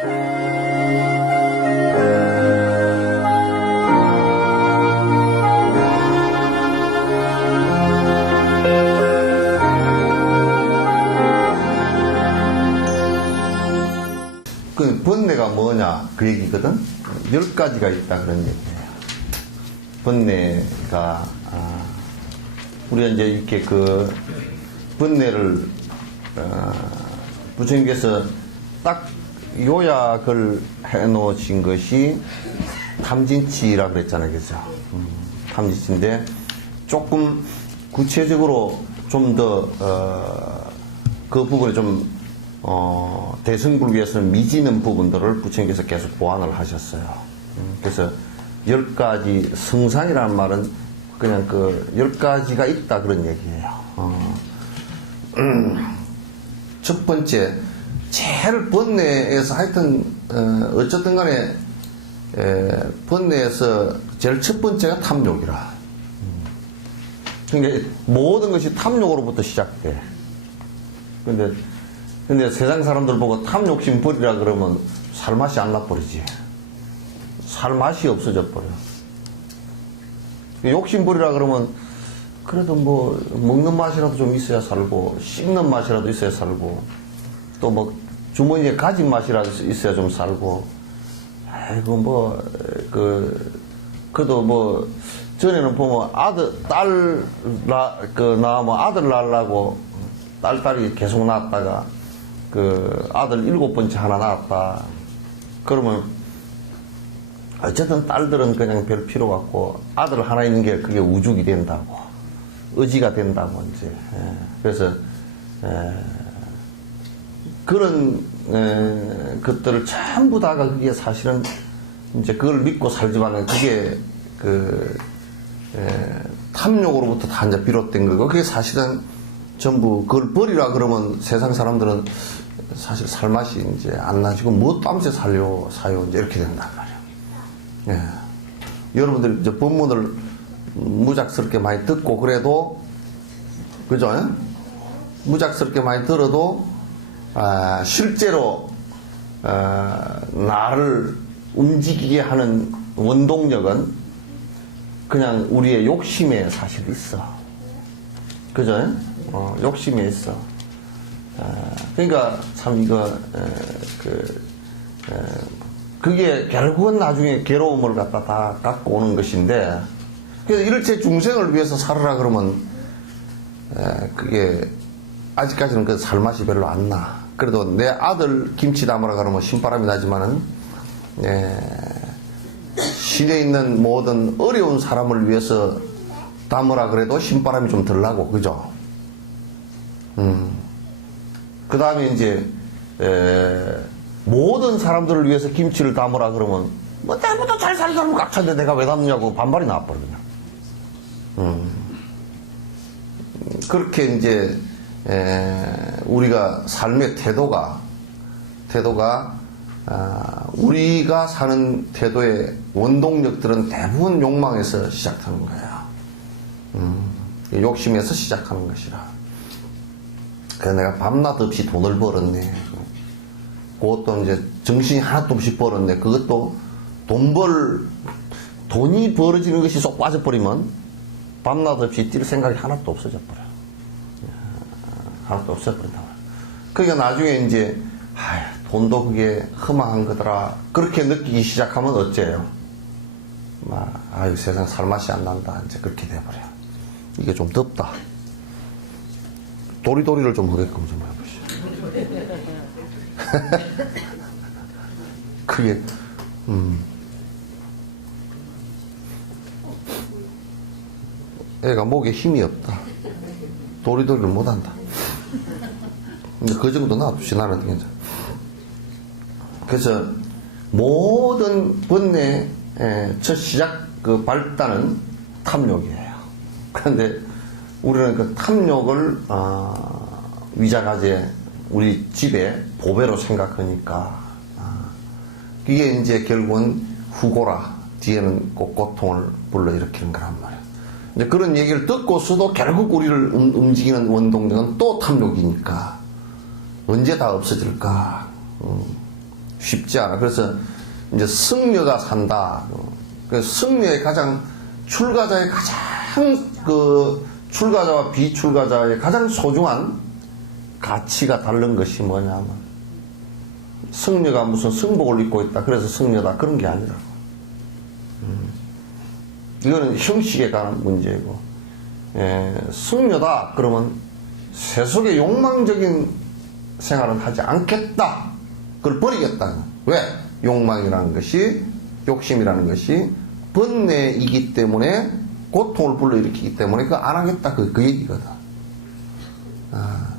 그 번뇌가 뭐냐 그 얘기거든. 10가지가 있다 그런 얘기예요. 번뇌가 우리가 이제 이렇게 그 번뇌를 부처님께서 딱 요약을 해 놓으신 것이 탐진치라 그랬잖아요. 그죠? 탐진치인데 조금 구체적으로 좀 더 그 부분에 좀 대승불교에서는 미지는 부분들을 부처님께서 계속 보완을 하셨어요. 그래서 10가지 성상이라는 말은 그냥 그 10가지가 있다 그런 얘기예요. 첫 번째, 제일 번뇌에서 하여튼 어쨌든 간에 번뇌에서 제일 첫 번째가 탐욕이라. 그러니까 모든 것이 탐욕으로부터 시작돼. 근데 세상 사람들 보고 탐욕심 버리라 그러면 살맛이 안 나버리지. 살맛이 없어져 버려. 욕심 버리라 그러면 그래도 뭐 먹는 맛이라도 좀 있어야 살고, 씹는 맛이라도 있어야 살고, 또 뭐 주머니에 가진 맛이라도 있어야 좀 살고. 아이고 뭐 그래도 뭐 전에는 보면 나면 아들 낳으려고 딸이 계속 낳았다가 그 아들 7번째 하나 낳았다. 그러면 어쨌든 딸들은 그냥 별 필요가 없고 아들 하나 있는 게 그게 우죽이 된다고, 의지가 된다고 이제. 그래서 그런 것들을 전부 다가 그게 사실은 이제 그걸 믿고 살지만은 그게 탐욕으로부터 다 이제 비롯된 거고, 그게 사실은 전부 그걸 버리라 그러면 세상 사람들은 사실 살맛이 이제 안 나지고 뭐 땀새 사요 이제 이렇게 된단 말이에요. 여러분들 이제 법문을 무작스럽게 많이 듣고 그래도 그죠? 무작스럽게 많이 들어도 실제로 나를 움직이게 하는 원동력은 그냥 우리의 욕심에 사실 있어. 그죠? 욕심에 있어. 그러니까 참 이거 그게 결국은 나중에 괴로움을 갖다 다 갖고 오는 것인데, 그래서 일체 중생을 위해서 살으라 그러면 그게 아직까지는 그 살맛이 별로 안 나. 그래도 내 아들 김치 담으라 그러면 신바람이 나지만은 시내에 있는 모든 어려운 사람을 위해서 담으라 그래도 신바람이 좀 덜 나고, 그죠? 그 다음에 이제 모든 사람들을 위해서 김치를 담으라 그러면 뭐 때보다 잘 사는 사람 꽉 찼는데 내가 왜 담느냐고 반발이 나와버려 그냥. 그렇게 이제 우리가 삶의 태도가 우리가 사는 태도의 원동력들은 대부분 욕망에서 시작하는 거야. 욕심에서 시작하는 것이라. 그래서 내가 밤낮 없이 돈을 벌었네. 그것도 이제 정신이 하나도 없이 벌었네. 그것도 돈이 벌어지는 것이 쏙 빠져버리면 밤낮 없이 뛸 생각이 하나도 없어져 버려. 하나도 없어버린다. 그러니까 나중에 이제 돈도 그게 흠한 거더라 그렇게 느끼기 시작하면 어째요? 아유 세상 살맛이 안 난다 이제 그렇게 돼버려. 이게 좀 덥다. 도리도리를 좀 하게끔 좀 해보시죠. 그게 애가 목에 힘이 없다. 도리도리를 못한다. 근데 그 정도 놔둡시. 나는 괜찮아. 그래서 모든 번뇌의 첫 시작 그 발단은 탐욕이에요. 그런데 우리는 그 탐욕을 위자가제 우리 집에 보배로 생각하니까 그게 이제 결국은 후고라 뒤에는 꼭 고통을 불러일으키는 거란 말이에요. 이제 그런 얘기를 듣고서도 결국 우리를 움직이는 원동력은 또 탐욕이니까 언제 다 없어질까? 쉽지 않아. 그래서 이제 승려가 산다. 그래서 승려의 가장 출가자의 가장 출가자와 비출가자의 가장 소중한 가치가 다른 것이 뭐냐면 승려가 무슨 승복을 입고 있다. 그래서 승려다. 그런 게 아니라고. 이거는 형식에 관한 문제이고, 승려다. 그러면 세속의 욕망적인 생활은 하지 않겠다. 그걸 버리겠다. 왜? 욕망이라는 것이, 욕심이라는 것이 번뇌이기 때문에 고통을 불러일으키기 때문에 그거 안 하겠다. 그 얘기거든.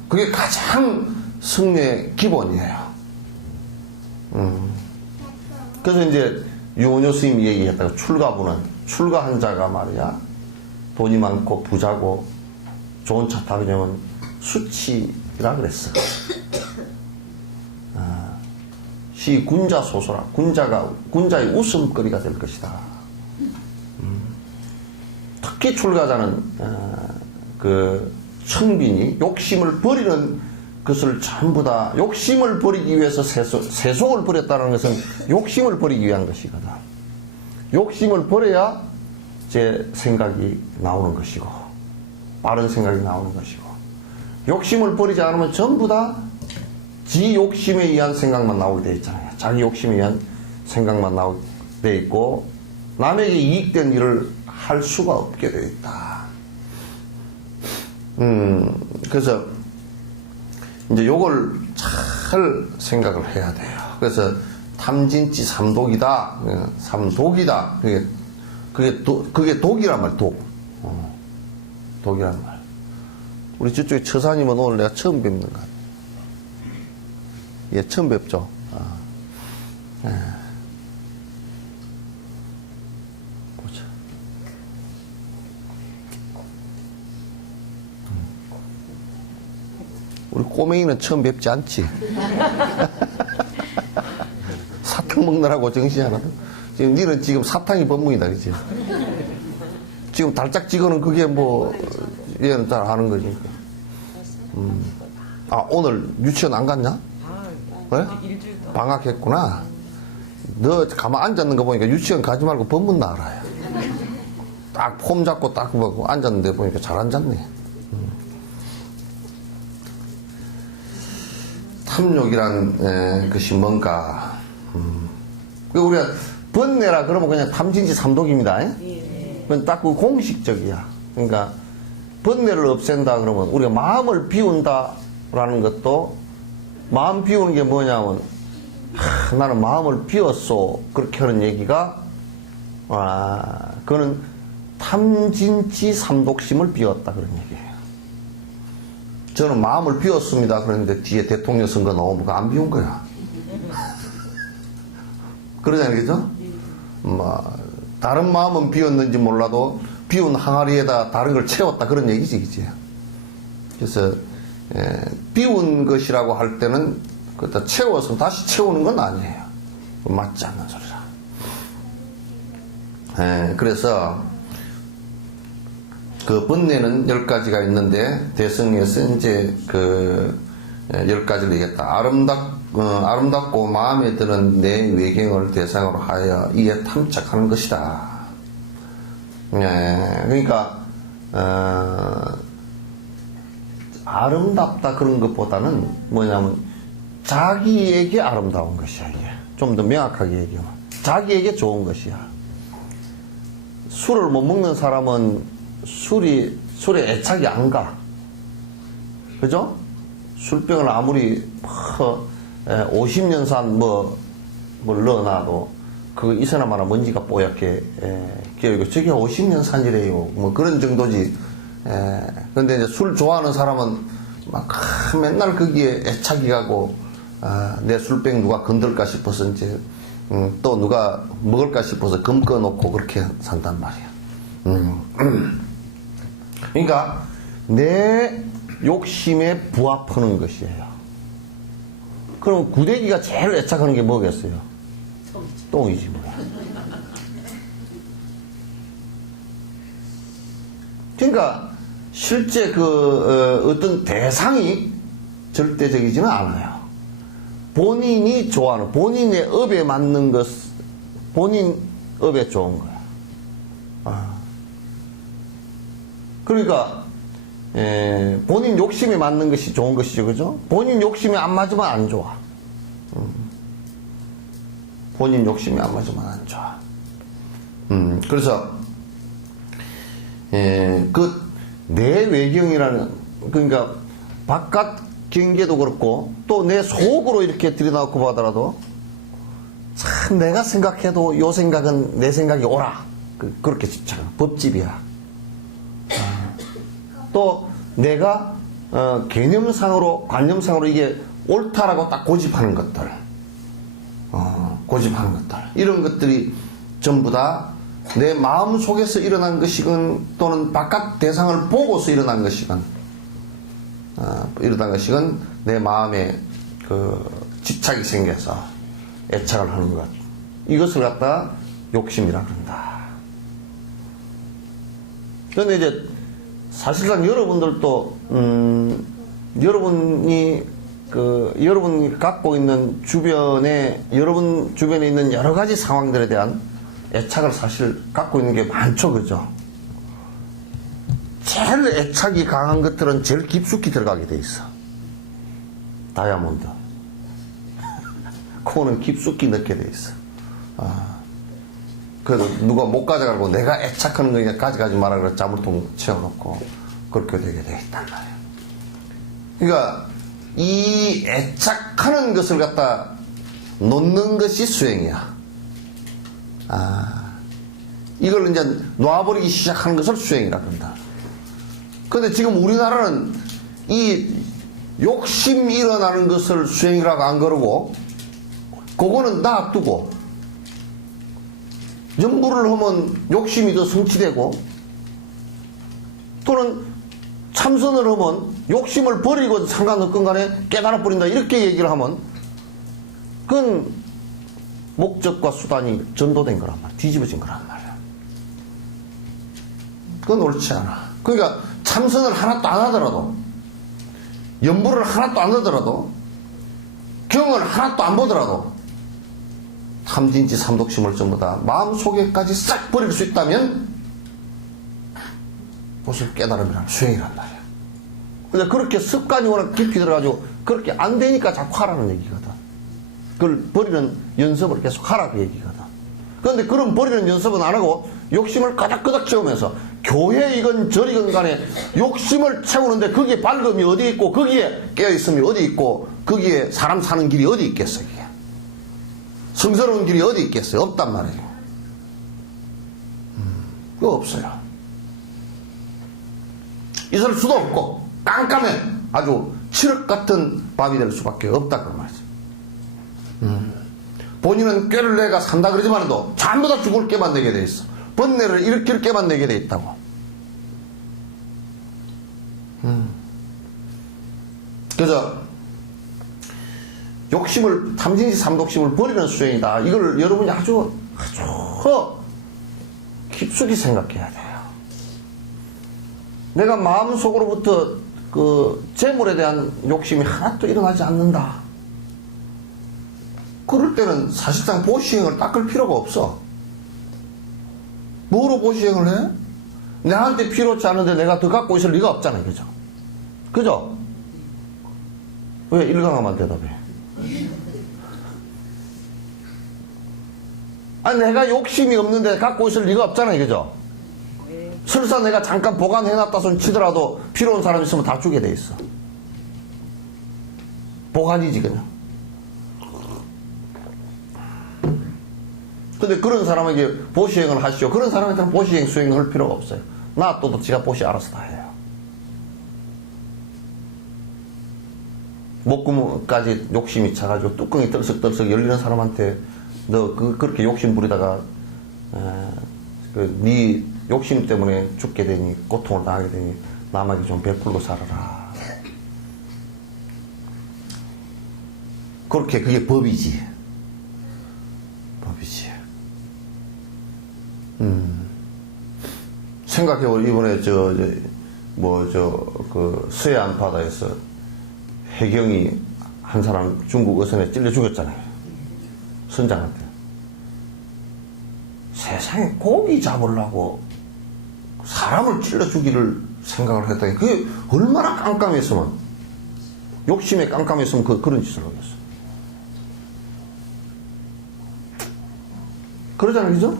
그게 가장 승려의 기본이에요. 그래서 이제 유원효 스님이 얘기했다가 출가한 자가 말이야, 돈이 많고 부자고 좋은 차 타고 그러면 수치라 그랬어. 시 군자 소소라. 군자의 웃음거리가 될 것이다. 특히 출가자는 그 청빈이 욕심을 버리는 것을 전부 다, 욕심을 버리기 위해서 세속을 버렸다는 것은 욕심을 버리기 위한 것이거든. 욕심을 버려야 제 생각이 나오는 것이고, 바른 생각이 나오는 것이고, 욕심을 버리지 않으면 전부 다 지 욕심에 의한 생각만 나오게 되어 있잖아요. 자기 욕심에 의한 생각만 나오게 되어 있고, 남에게 이익된 일을 할 수가 없게 되어 있다. 그래서 이제 요걸 잘 생각을 해야 돼요. 그래서 탐진치 삼독이다. 삼독이다. 그게 독이란 말, 독. 독이란 말. 우리 저쪽에 처사님은 오늘 내가 처음 뵙는 것 같아요. 예, 처음 뵙죠. 보자. 우리 꼬맹이는 처음 뵙지 않지? 사탕 먹느라고 정신이 안 나도. 지금 니는 지금 사탕이 법문이다, 그치? 지금 달짝지근은 그게 뭐, 얘는 잘 아는 거지. 오늘 유치원 안 갔냐? 왜? 방학했구나. 너 가만 앉았는 거 보니까 유치원 가지 말고 법문 나와라. 딱 폼 잡고 딱 보고 앉았는데 보니까 잘 앉았네. 탐욕이란 것이 뭔가. 우리가 번뇌라 그러면 그냥 탐진치 삼독입니다. 그건 딱 그 공식적이야. 그러니까 번뇌를 없앤다 그러면 우리가 마음을 비운다라는 것도, 마음 비우는 게 뭐냐면 나는 마음을 비웠어. 그렇게 하는 얘기가, 그거는 탐진치 삼독심을 비웠다 그런 얘기예요. 저는 마음을 비웠습니다. 그런데 뒤에 대통령 선거 나오면 안 비운 거야. 그러잖아요, 그죠? 다른 마음은 비웠는지 몰라도 비운 항아리에다 다른 걸 채웠다 그런 얘기지, 그치? 그래서 비운 것이라고 할 때는 그다 채워서 다시 채우는 건 아니에요. 맞지 않는 소리라. 그래서 그 번뇌는 10가지가 있는데 대승에서 이제 그 10가지를 얘기했다. 아름답고 마음에 드는 내 외경을 대상으로 하여 이에 탐착하는 것이다. 그러니까 아름답다 그런 것보다는 뭐냐면 자기에게 아름다운 것이야. 이게 좀 더 명확하게 얘기하면 자기에게 좋은 것이야. 술을 못 먹는 사람은 술에 애착이 안 가. 그죠? 술병을 아무리 50년 산 뭘 넣어놔도 이 사람 하나 먼지가 뽀얗게 끼어있고 저게 50년 산이래요. 뭐 그런 정도지. 근데 이제 술 좋아하는 사람은 막 맨날 거기에 애착이 가고, 내 술병 누가 건들까 싶어서 이제 또 누가 먹을까 싶어서 금 꺼놓고 그렇게 산단 말이야. 그러니까 내 욕심에 부합하는 것이에요. 그럼 구데기가 제일 애착하는 게 뭐겠어요? 똥이지 뭐야. 그러니까 실제 어떤 대상이 절대적이지는 않아요. 본인이 좋아하는, 본인의 업에 맞는 것, 본인 업에 좋은 거야. 그러니까, 본인 욕심에 맞는 것이 좋은 것이죠. 그죠? 본인 욕심에 안 맞으면 안 좋아. 본인 욕심에 안 맞으면 안 좋아. 그래서, 내 외경이라는, 그러니까, 바깥 경계도 그렇고, 또 내 속으로 이렇게 들여다보고 하더라도, 참, 내가 생각해도 요 생각은 내 생각이 옳아. 그렇게 집착. 법집이야. 또, 내가, 개념상으로, 관념상으로 이게 옳다라고 딱 고집하는 것들. 고집하는 것들. 이런 것들이 전부 다 내 마음 속에서 일어난 것이건, 또는 바깥 대상을 보고서 일어난 것이건, 내 마음에 집착이 생겨서 애착을 하는 것. 이것을 갖다 욕심이라 그런다. 그런데 이제 사실상 여러분들도, 여러분이 갖고 있는 여러분 주변에 있는 여러 가지 상황들에 대한 애착을 사실 갖고 있는 게 많죠. 그죠? 제일 애착이 강한 것들은 제일 깊숙이 들어가게 돼 있어. 다이아몬드. 코는 깊숙이 넣게 돼 있어. 그래도 누가 못 가져가고 내가 애착하는 거 그냥 가져가지 마라 그래 자물통 채워놓고 그렇게 되게 돼 있단 말이야. 그러니까 이 애착하는 것을 갖다 놓는 것이 수행이야. 이걸 이제 놔버리기 시작하는 것을 수행이라 그런다. 근데 지금 우리나라는 이 욕심이 일어나는 것을 수행이라고 안 그러고, 그거는 놔두고, 염불을 하면 욕심이 더 성취되고, 또는 참선을 하면 욕심을 버리고 상관없건 간에 깨달아 버린다. 이렇게 얘기를 하면, 그건 목적과 수단이 전도된 거란 말이야. 뒤집어진 거란 말이야. 그건 옳지 않아. 그러니까 참선을 하나도 안 하더라도, 염불을 하나도 안 하더라도, 경을 하나도 안 보더라도, 탐진치 삼독심을 전부 다 마음속에까지 싹 버릴 수 있다면, 무슨 깨달음이란 수행이란 말이야. 근데 그렇게 습관이 워낙 깊이 들어가지고, 그렇게 안 되니까 자꾸 하라는 얘기거든. 그걸 버리는 연습을 계속 하라고 얘기거든. 그런데 그런 버리는 연습은 안 하고 욕심을 까닥까닥 채우면서 교회이건 절이건 간에 욕심을 채우는데 거기에 밝음이 어디 있고 거기에 깨어있음이 어디 있고 거기에 사람 사는 길이 어디 있겠어. 그게 성스러운 길이 어디 있겠어요. 없단 말이에요. 그거 없어요. 있을 수도 없고 깜깜해. 아주 칠흑 같은 밤이 될 수밖에 없다 그 말이죠. 본인은 꾀를 내가 산다 그러지만도 전부 다 죽을 깨만 내게 돼 있어. 번뇌를 일으킬 깨만 내게 돼 있다고. 그래서 욕심을, 탐진치 삼독심을 버리는 수행이다. 이걸 여러분이 아주 깊숙이 생각해야 돼요. 내가 마음속으로부터 재물에 대한 욕심이 하나도 일어나지 않는다. 그럴 때는 사실상 보시행을 닦을 필요가 없어. 뭐로 보시행을 해? 나한테 필요치 않은데 내가 더 갖고 있을 리가 없잖아요. 그죠? 그죠? 왜 일강하면 대답해? 아니, 내가 욕심이 없는데 갖고 있을 리가 없잖아요. 그죠? 설사 내가 잠깐 보관해놨다 손 치더라도 필요한 사람 있으면 다 주게 돼 있어. 보관이지, 그냥. 근데 그런 사람에게 보시행을 하시오. 그런 사람한테는 보시행 수행을 할 필요가 없어요. 놔둬도 지가 보시 알아서 다 해요. 목구멍까지 욕심이 차가지고 뚜껑이 떨썩떨썩 열리는 사람한테 너 그렇게 욕심 부리다가 네 욕심 때문에 죽게 되니 고통을 당하게 되니 남에게 좀 베풀고 살아라. 그렇게 그게 법이지. 법이지. 생각해보면 이번에 서해 안바다에서 해경이 한 사람 중국 어선에 찔려 죽였잖아요. 선장한테. 세상에 고기 잡으려고 사람을 찔러 죽이를 생각을 했다니 그게 얼마나 깜깜했으면 욕심에 깜깜했으면 그런 짓을 하겠어. 그러잖아요, 그죠?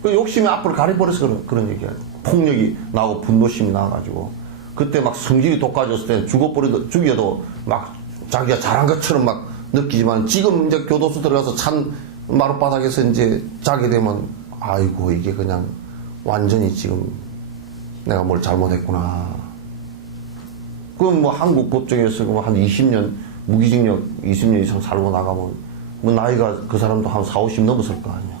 그 욕심이 앞으로 가려버려서 그런 얘기야. 폭력이 나오고 분노심이 나와가지고 그때 막 성질이 독해졌을 때 죽여도 막 자기가 잘한 것처럼 막 느끼지만 지금 이제 교도소 들어가서 찬 마룻바닥에서 이제 자게 되면 아이고 이게 그냥 완전히 지금 내가 뭘 잘못했구나. 그럼 뭐 한국 법정에서 한 20년 무기징역 20년 이상 살고 나가면 뭐 나이가 그 사람도 한 40, 50 넘었을 거 아니야.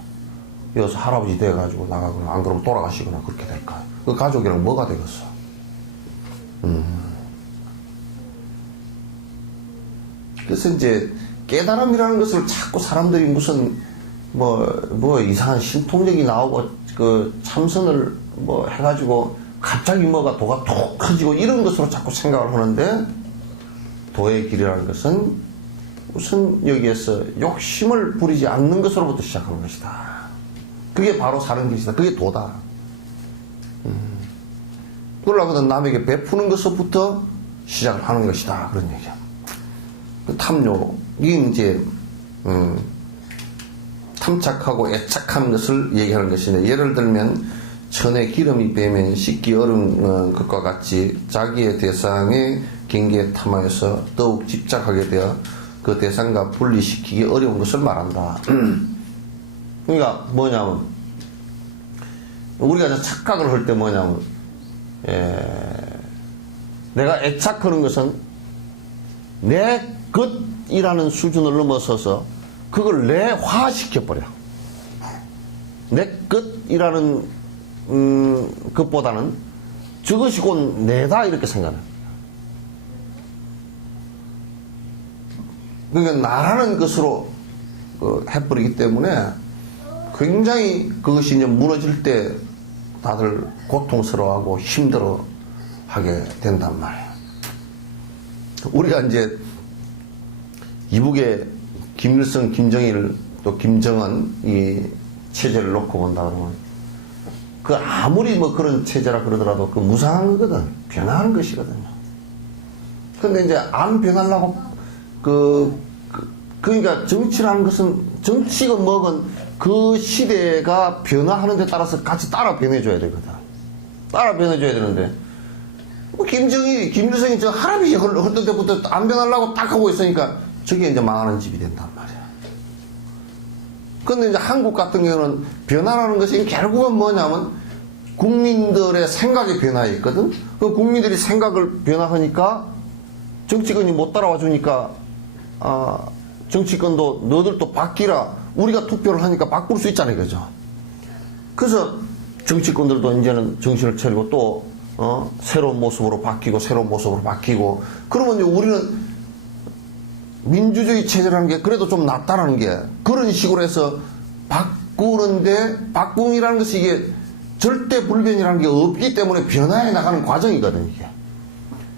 여기서 할아버지 돼가지고 나가거나 안 그러면 돌아가시거나 그렇게 될까. 그 가족이랑 뭐가 되겠어. 그래서 이제 깨달음이라는 것을 자꾸 사람들이 무슨 뭐 이상한 신통력이 나오고 그 참선을 뭐 해가지고 갑자기 뭐가 도가 툭 커지고 이런 것으로 자꾸 생각을 하는데 도의 길이라는 것은 우선 여기에서 욕심을 부리지 않는 것으로부터 시작하는 것이다. 그게 바로 사는 것이다. 그게 도다. 그러려거든 남에게 베푸는 것부터 시작을 하는 것이다. 그런 얘기야. 그 탐욕이 이제 탐착하고 애착하는 것을 얘기하는 것인데 예를 들면 천에 기름이 빼면 씻기 어려운 것과 같이 자기의 대상의 경계에 탐하여서 더욱 집착하게 되어 그 대상과 분리시키기 어려운 것을 말한다. 그러니까 뭐냐면 우리가 착각을 할 때 뭐냐면 내가 애착하는 것은 내 것이라는 수준을 넘어서서 그걸 내화시켜버려. 내 것이라는 것보다는 저것이 곧 내다 이렇게 생각해. 그러니까 나라는 것으로 해버리기 때문에 굉장히 그것이 이제 무너질 때 다들 고통스러워하고 힘들어 하게 된단 말이에요. 우리가 이제 이북의 김일성, 김정일, 또 김정은 이 체제를 놓고 본다 그러면 그 아무리 뭐 그런 체제라 그러더라도 그 무상한 거거든. 변하는 것이거든요. 근데 이제 안 변하려고 그러니까 정치라는 것은 정치가 먹은 그 시대가 변화하는 데 따라서 같이 따라 변해줘야 되거든. 따라 변해줘야 되는데 뭐 김정일이, 김일성이 저 할아버지 헐던 때부터 안 변하려고 딱 하고 있으니까 저게 이제 망하는 집이 된단 말이야. 근데 이제 한국 같은 경우는 변화라는 것이 결국은 뭐냐면 국민들의 생각의 변화였거든. 그 국민들이 생각을 변화하니까 정치권이 못 따라와 주니까 정치권도 너들도 바뀌라. 우리가 투표를 하니까 바꿀 수 있잖아요. 그죠? 그래서 정치권들도 이제는 정신을 차리고 또 새로운 모습으로 바뀌고 새로운 모습으로 바뀌고 그러면 이제 우리는 민주주의 체제라는 게 그래도 좀 낫다라는 게 그런 식으로 해서 바꾸는데 바꿈이라는 것이 이게 절대 불변이라는 게 없기 때문에 변화해 나가는 과정이거든요. 이게.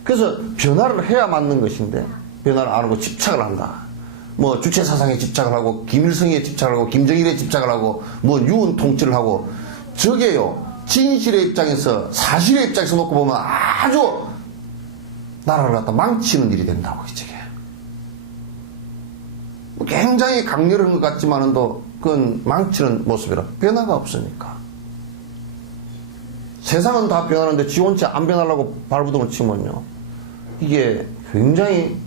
그래서 변화를 해야 맞는 것인데 변화를 안 하고 집착을 한다. 뭐 주체사상에 집착을 하고 김일성에 집착을 하고 김정일에 집착을 하고 뭐 유은 통치를 하고 저게요. 진실의 입장에서 사실의 입장에서 놓고 보면 아주 나라를 갖다 망치는 일이 된다고 저게. 굉장히 강렬한 것 같지만도 그건 망치는 모습이라 변화가 없으니까. 세상은 다 변하는데 지 혼자 안 변하려고 발부둥을 치면요. 이게 굉장히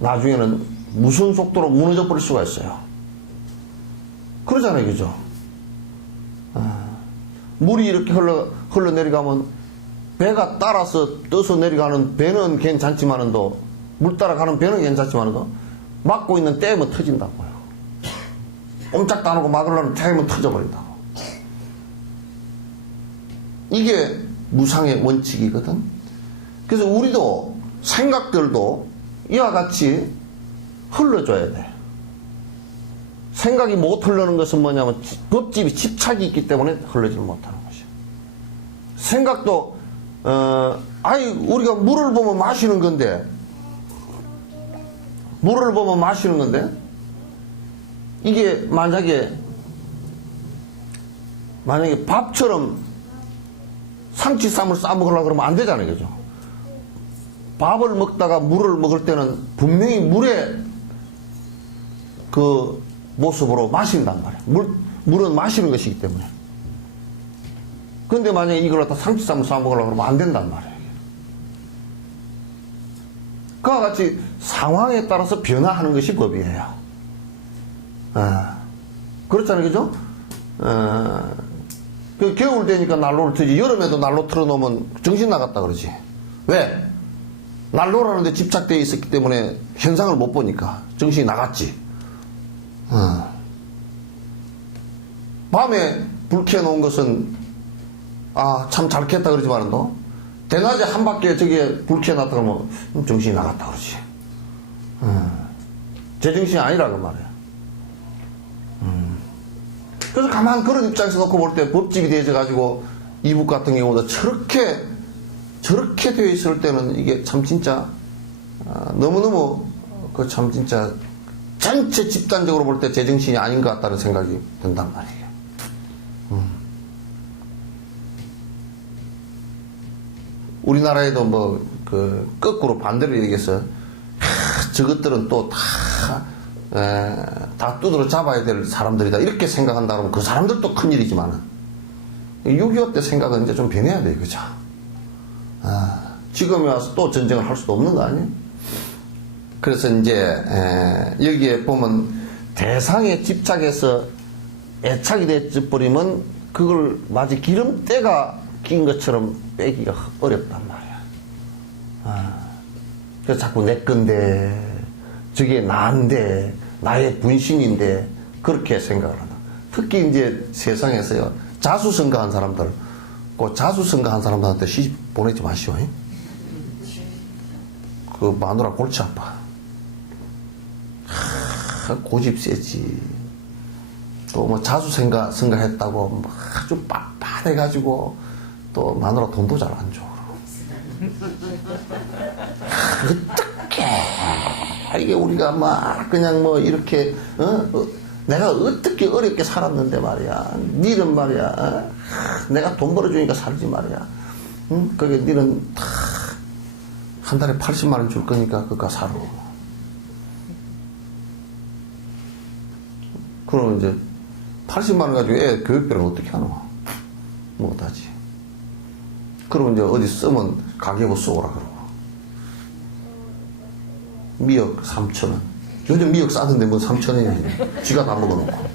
나중에는 무슨 속도로 무너져 버릴 수가 있어요. 그러잖아요. 그죠? 물이 이렇게 흘러내려가면 배가 따라서 떠서 내려가는 배는 괜찮지만도 물 따라가는 배는 괜찮지만도 막고 있는 댐은 터진다고요. 꼼짝도 안 하고 막으려는 댐은 터져버린다고. 이게 무상의 원칙이거든. 그래서 우리도 생각들도 이와 같이 흘러줘야 돼. 생각이 못 흐르는 것은 뭐냐면 법집이 집착이 있기 때문에 흘러지를 못하는 것이야. 생각도 우리가 물을 보면 마시는 건데 물을 보면 마시는 건데, 이게 만약에 밥처럼 상치쌈을 싸먹으려고 그러면 안 되잖아요. 그죠? 밥을 먹다가 물을 먹을 때는 분명히 물의 그 모습으로 마신단 말이에요. 물은 마시는 것이기 때문에. 근데 만약에 이걸 갖다 상치쌈을 싸먹으려고 그러면 안 된단 말이에요. 그와 같이 상황에 따라서 변화하는 것이 법이에요. 그렇잖아요. 그죠? 겨울 되니까 난로를 틀지, 여름에도 난로 틀어놓으면 정신 나갔다 그러지. 왜? 난로라는데 집착되어 있었기 때문에 현상을 못 보니까 정신이 나갔지. 밤에 불 켜놓은 것은 참 잘 켰다 그러지만도 대낮에 한 바퀴에 저기에 불 켜놨다 그러면 정신이 나갔다 그러지. 제정신이 아니라 그 말이야. 그래서 가만 그런 입장에서 놓고 볼 때 법집이 되어져 가지고 이북 같은 경우도 저렇게 되어 있을 때는 이게 참 진짜 너무너무 그 참 진짜 전체 집단적으로 볼 때 제정신이 아닌 것 같다는 생각이 든단 말이에요. 우리나라에도 뭐 그 거꾸로 반대로 얘기해서 저것들은 또 다 두드러 잡아야 될 사람들이다 이렇게 생각한다 그러면 그 사람들도 큰일이지만은 6.25 때 생각은 이제 좀 변해야 돼요. 그죠? 지금에 와서 또 전쟁을 할 수도 없는 거 아니에요? 그래서 이제 여기에 보면 대상에 집착해서 애착이 돼버리면 그걸 마치 기름때가 낀 것처럼 빼기가 어렵단 말이야. 그래서 자꾸 내 건데 저게 나인데 나의 분신인데 그렇게 생각을 한다. 특히 이제 세상에서요 자수성가한 사람들, 그 자수성가한 사람들한테 시집 보내지 마시오. 그 마누라 골치 아파. 고집 세지. 또 뭐 자수성가했다고 아주 빳빳해가지고 또 마누라 돈도 잘 안 줘. 어떻게 이게 우리가 막 그냥 뭐 이렇게 내가 어떻게 어렵게 살았는데 말이야. 니는 말이야 내가 돈 벌어주니까 살지 말이야. 그게 니는 한 달에 80만 원 줄 거니까 그거 살아. 그러면 이제 80만 원 가지고 애 교육비를 어떻게 하노? 못하지. 그러면 이제 어디 쓰면 가계부 써오라 그러고. 미역 3,000원. 요즘 미역 싸던데 뭐 3,000원이야. 쥐가 다 먹어놓고.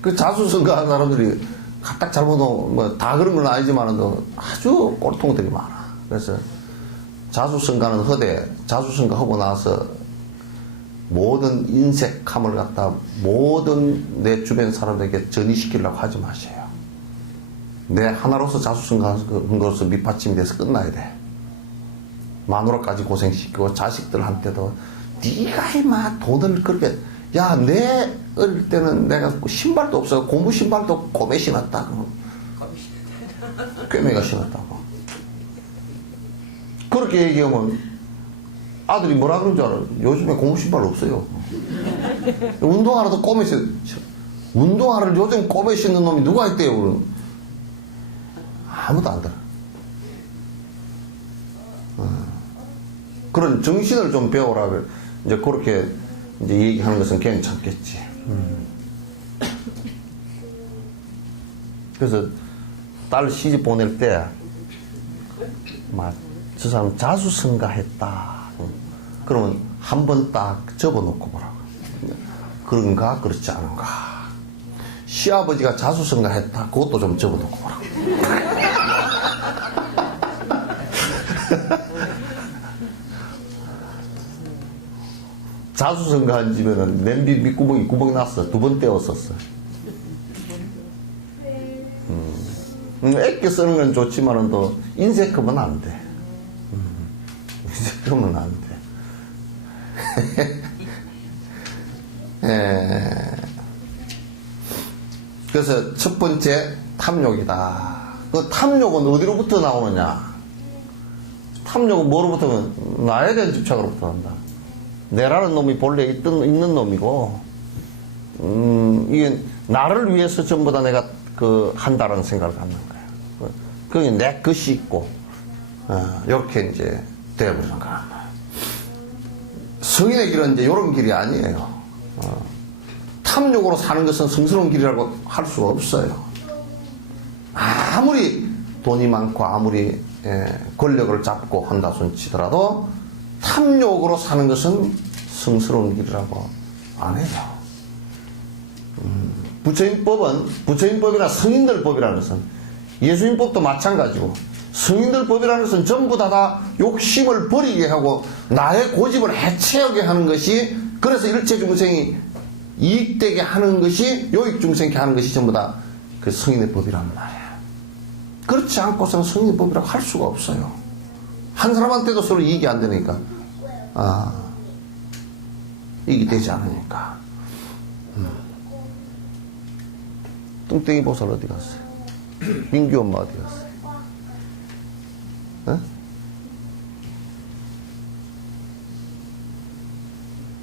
그 자수성가한 사람들이 딱 잘못하면 뭐 다 그런 건 아니지만은 아주 꼴통들이 많아. 그래서 자수성가는 허대, 자수성가하고 나서 모든 인색함을 갖다 모든 내 주변 사람들에게 전이시키려고 하지 마세요. 내 하나로서 자수성가한 것으로 밑받침이 돼서 끝나야 돼. 마누라까지 고생시키고 자식들한테도 네가 이마 돈을 그렇게 내 어릴 때는 내가 신발도 없어 고무 신발도 꼬매 신었다. 꿰매가 신었다고. 그렇게 얘기하면 아들이 뭐라 그런 줄 알아? 요즘에 고무 신발 없어요. 운동화라도 꼬매 신어. 운동화를 요즘 꼬매 신는 놈이 누가 있대요? 그럼 아무도 안 들어. 그런 정신을 좀 배우라. 이제 그렇게 이제 얘기하는 것은 괜찮겠지. 그래서 딸 시집 보낼 때, 저 사람 자수성가했다. 그러면 한 번 딱 접어놓고 보라고. 그런가, 그렇지 않은가. 시아버지가 자수성가했다. 그것도 좀 접어놓고 보라고. 자수성가한 집에는 냄비 밑구멍이 구멍 났어. 2번 떼었었어. 애껴 쓰는 건 좋지만은 또 인색하면 안 돼. 인색하면 안 돼. 그래서 첫 번째 탐욕이다. 그 탐욕은 어디로부터 나오느냐? 탐욕은 뭐로부터면 나에 대한 집착으로부터 난다. 내라는 놈이 본래 있는 놈이고, 이게 나를 위해서 전부 다 내가 한다라는 생각을 갖는 거야. 그게 내 것이 있고, 이렇게 이제 되어버리는 거야. 성인의 길은 이제 이런 길이 아니에요. 탐욕으로 사는 것은 성스러운 길이라고 할 수가 없어요. 아무리 돈이 많고 아무리 권력을 잡고 한다 손 치더라도 탐욕으로 사는 것은 성스러운 길이라고 안 해요. 부처인법이나 성인들 법이라는 것은 예수님법도 마찬가지고 성인들 법이라는 것은 전부 다 욕심을 버리게 하고 나의 고집을 해체하게 하는 것이, 그래서 일체 중생이 이익되게 하는 것이, 요익 중생케 하는 것이 전부 다 그 성인의 법이란 말이야. 그렇지 않고서는 성인의 법이라고 할 수가 없어요. 한 사람한테도 서로 이익이 안 되니까, 이익이 되지 않으니까. 뚱땡이 보살 어디 갔어요? 민규 엄마 어디 갔어요? 어?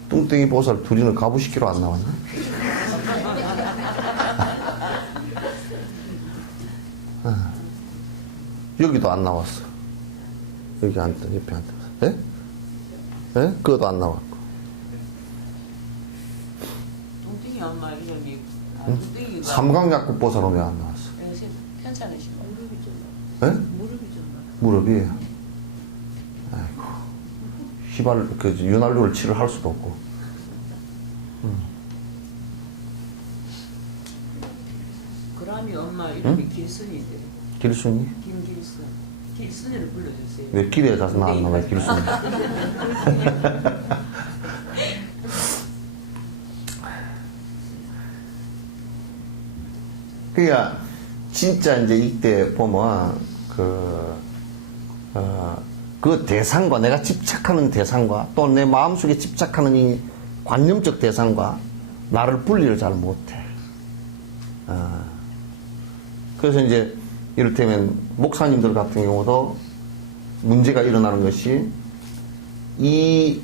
뚱땡이 보살 둘이는 가부시키러 안 나왔나? 여기도 안 나왔어. 여기 앉다, 옆에 앉다. 예? 예? 그것도 안 나왔고. 뚱땡이 엄마 이름이 뚱땡이가 삼강약국 보살은 왜 안 나왔어? 괜찮으신가? 예? 무릎이잖아. 무릎이. 아이고. 휘발, 윤활유를 치료할 수도 없고. 그람이 엄마 이름이 길순인데. 길순이? 김길순. 길순이를 불러주세요. 왜 길에 가서 나왔나, 왜 길순이? 그러니까, 진짜 이제 이때 보면, 그 대상과, 내가 집착하는 대상과, 또 내 마음속에 집착하는 이 관념적 대상과 나를 분리를 잘 못해. 그래서 이제, 이를테면, 목사님들 같은 경우도 문제가 일어나는 것이 이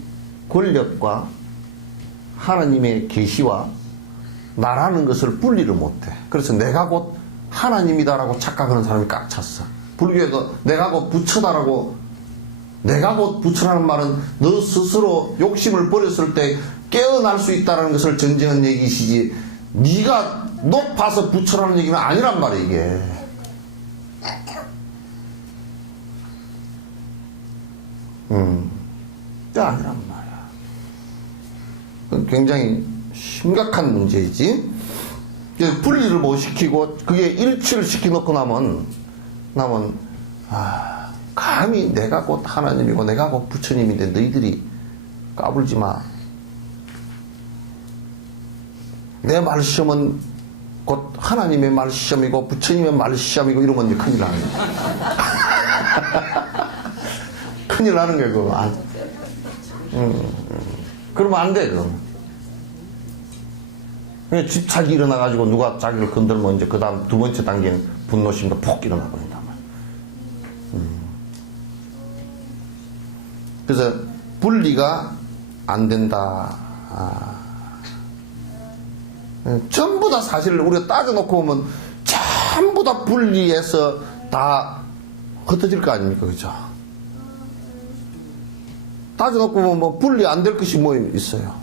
권력과 하나님의 계시와 나라는 것을 분리를 못해. 그래서 내가 곧 하나님이다라고 착각하는 사람이 꽉 찼어. 불교에도 내가 곧 부처다라고, 내가 곧 부처라는 말은 너 스스로 욕심을 버렸을 때 깨어날 수 있다는 것을 전제한 얘기시지, 네가 높아서 부처라는 얘기는 아니란 말이야, 이게. 그게 아니란 말이야. 그건 굉장히 심각한 문제이지. 분리를 못 시키고 그게 일치를 시켜놓고 나면 감히 내가 곧 하나님이고 내가 곧 부처님인데 너희들이 까불지 마. 내 말시험은 곧 하나님의 말시험이고 부처님의 말시험이고 이러면 이제 큰일 나는 거야. 큰일 나는 거야, 그거. 그러면 안 돼, 그건. 그냥 집착이 일어나가지고 누가 자기를 건들면 이제 그 다음 두 번째 단계는 분노심도 폭 일어나 버린단 말이야. 그래서 분리가 안 된다. 전부 다 사실 우리가 따져놓고 보면 전부 다 분리해서 다 흩어질 거 아닙니까, 그죠? 따져놓고 보면 뭐 분리 안 될 것이 뭐 있어요.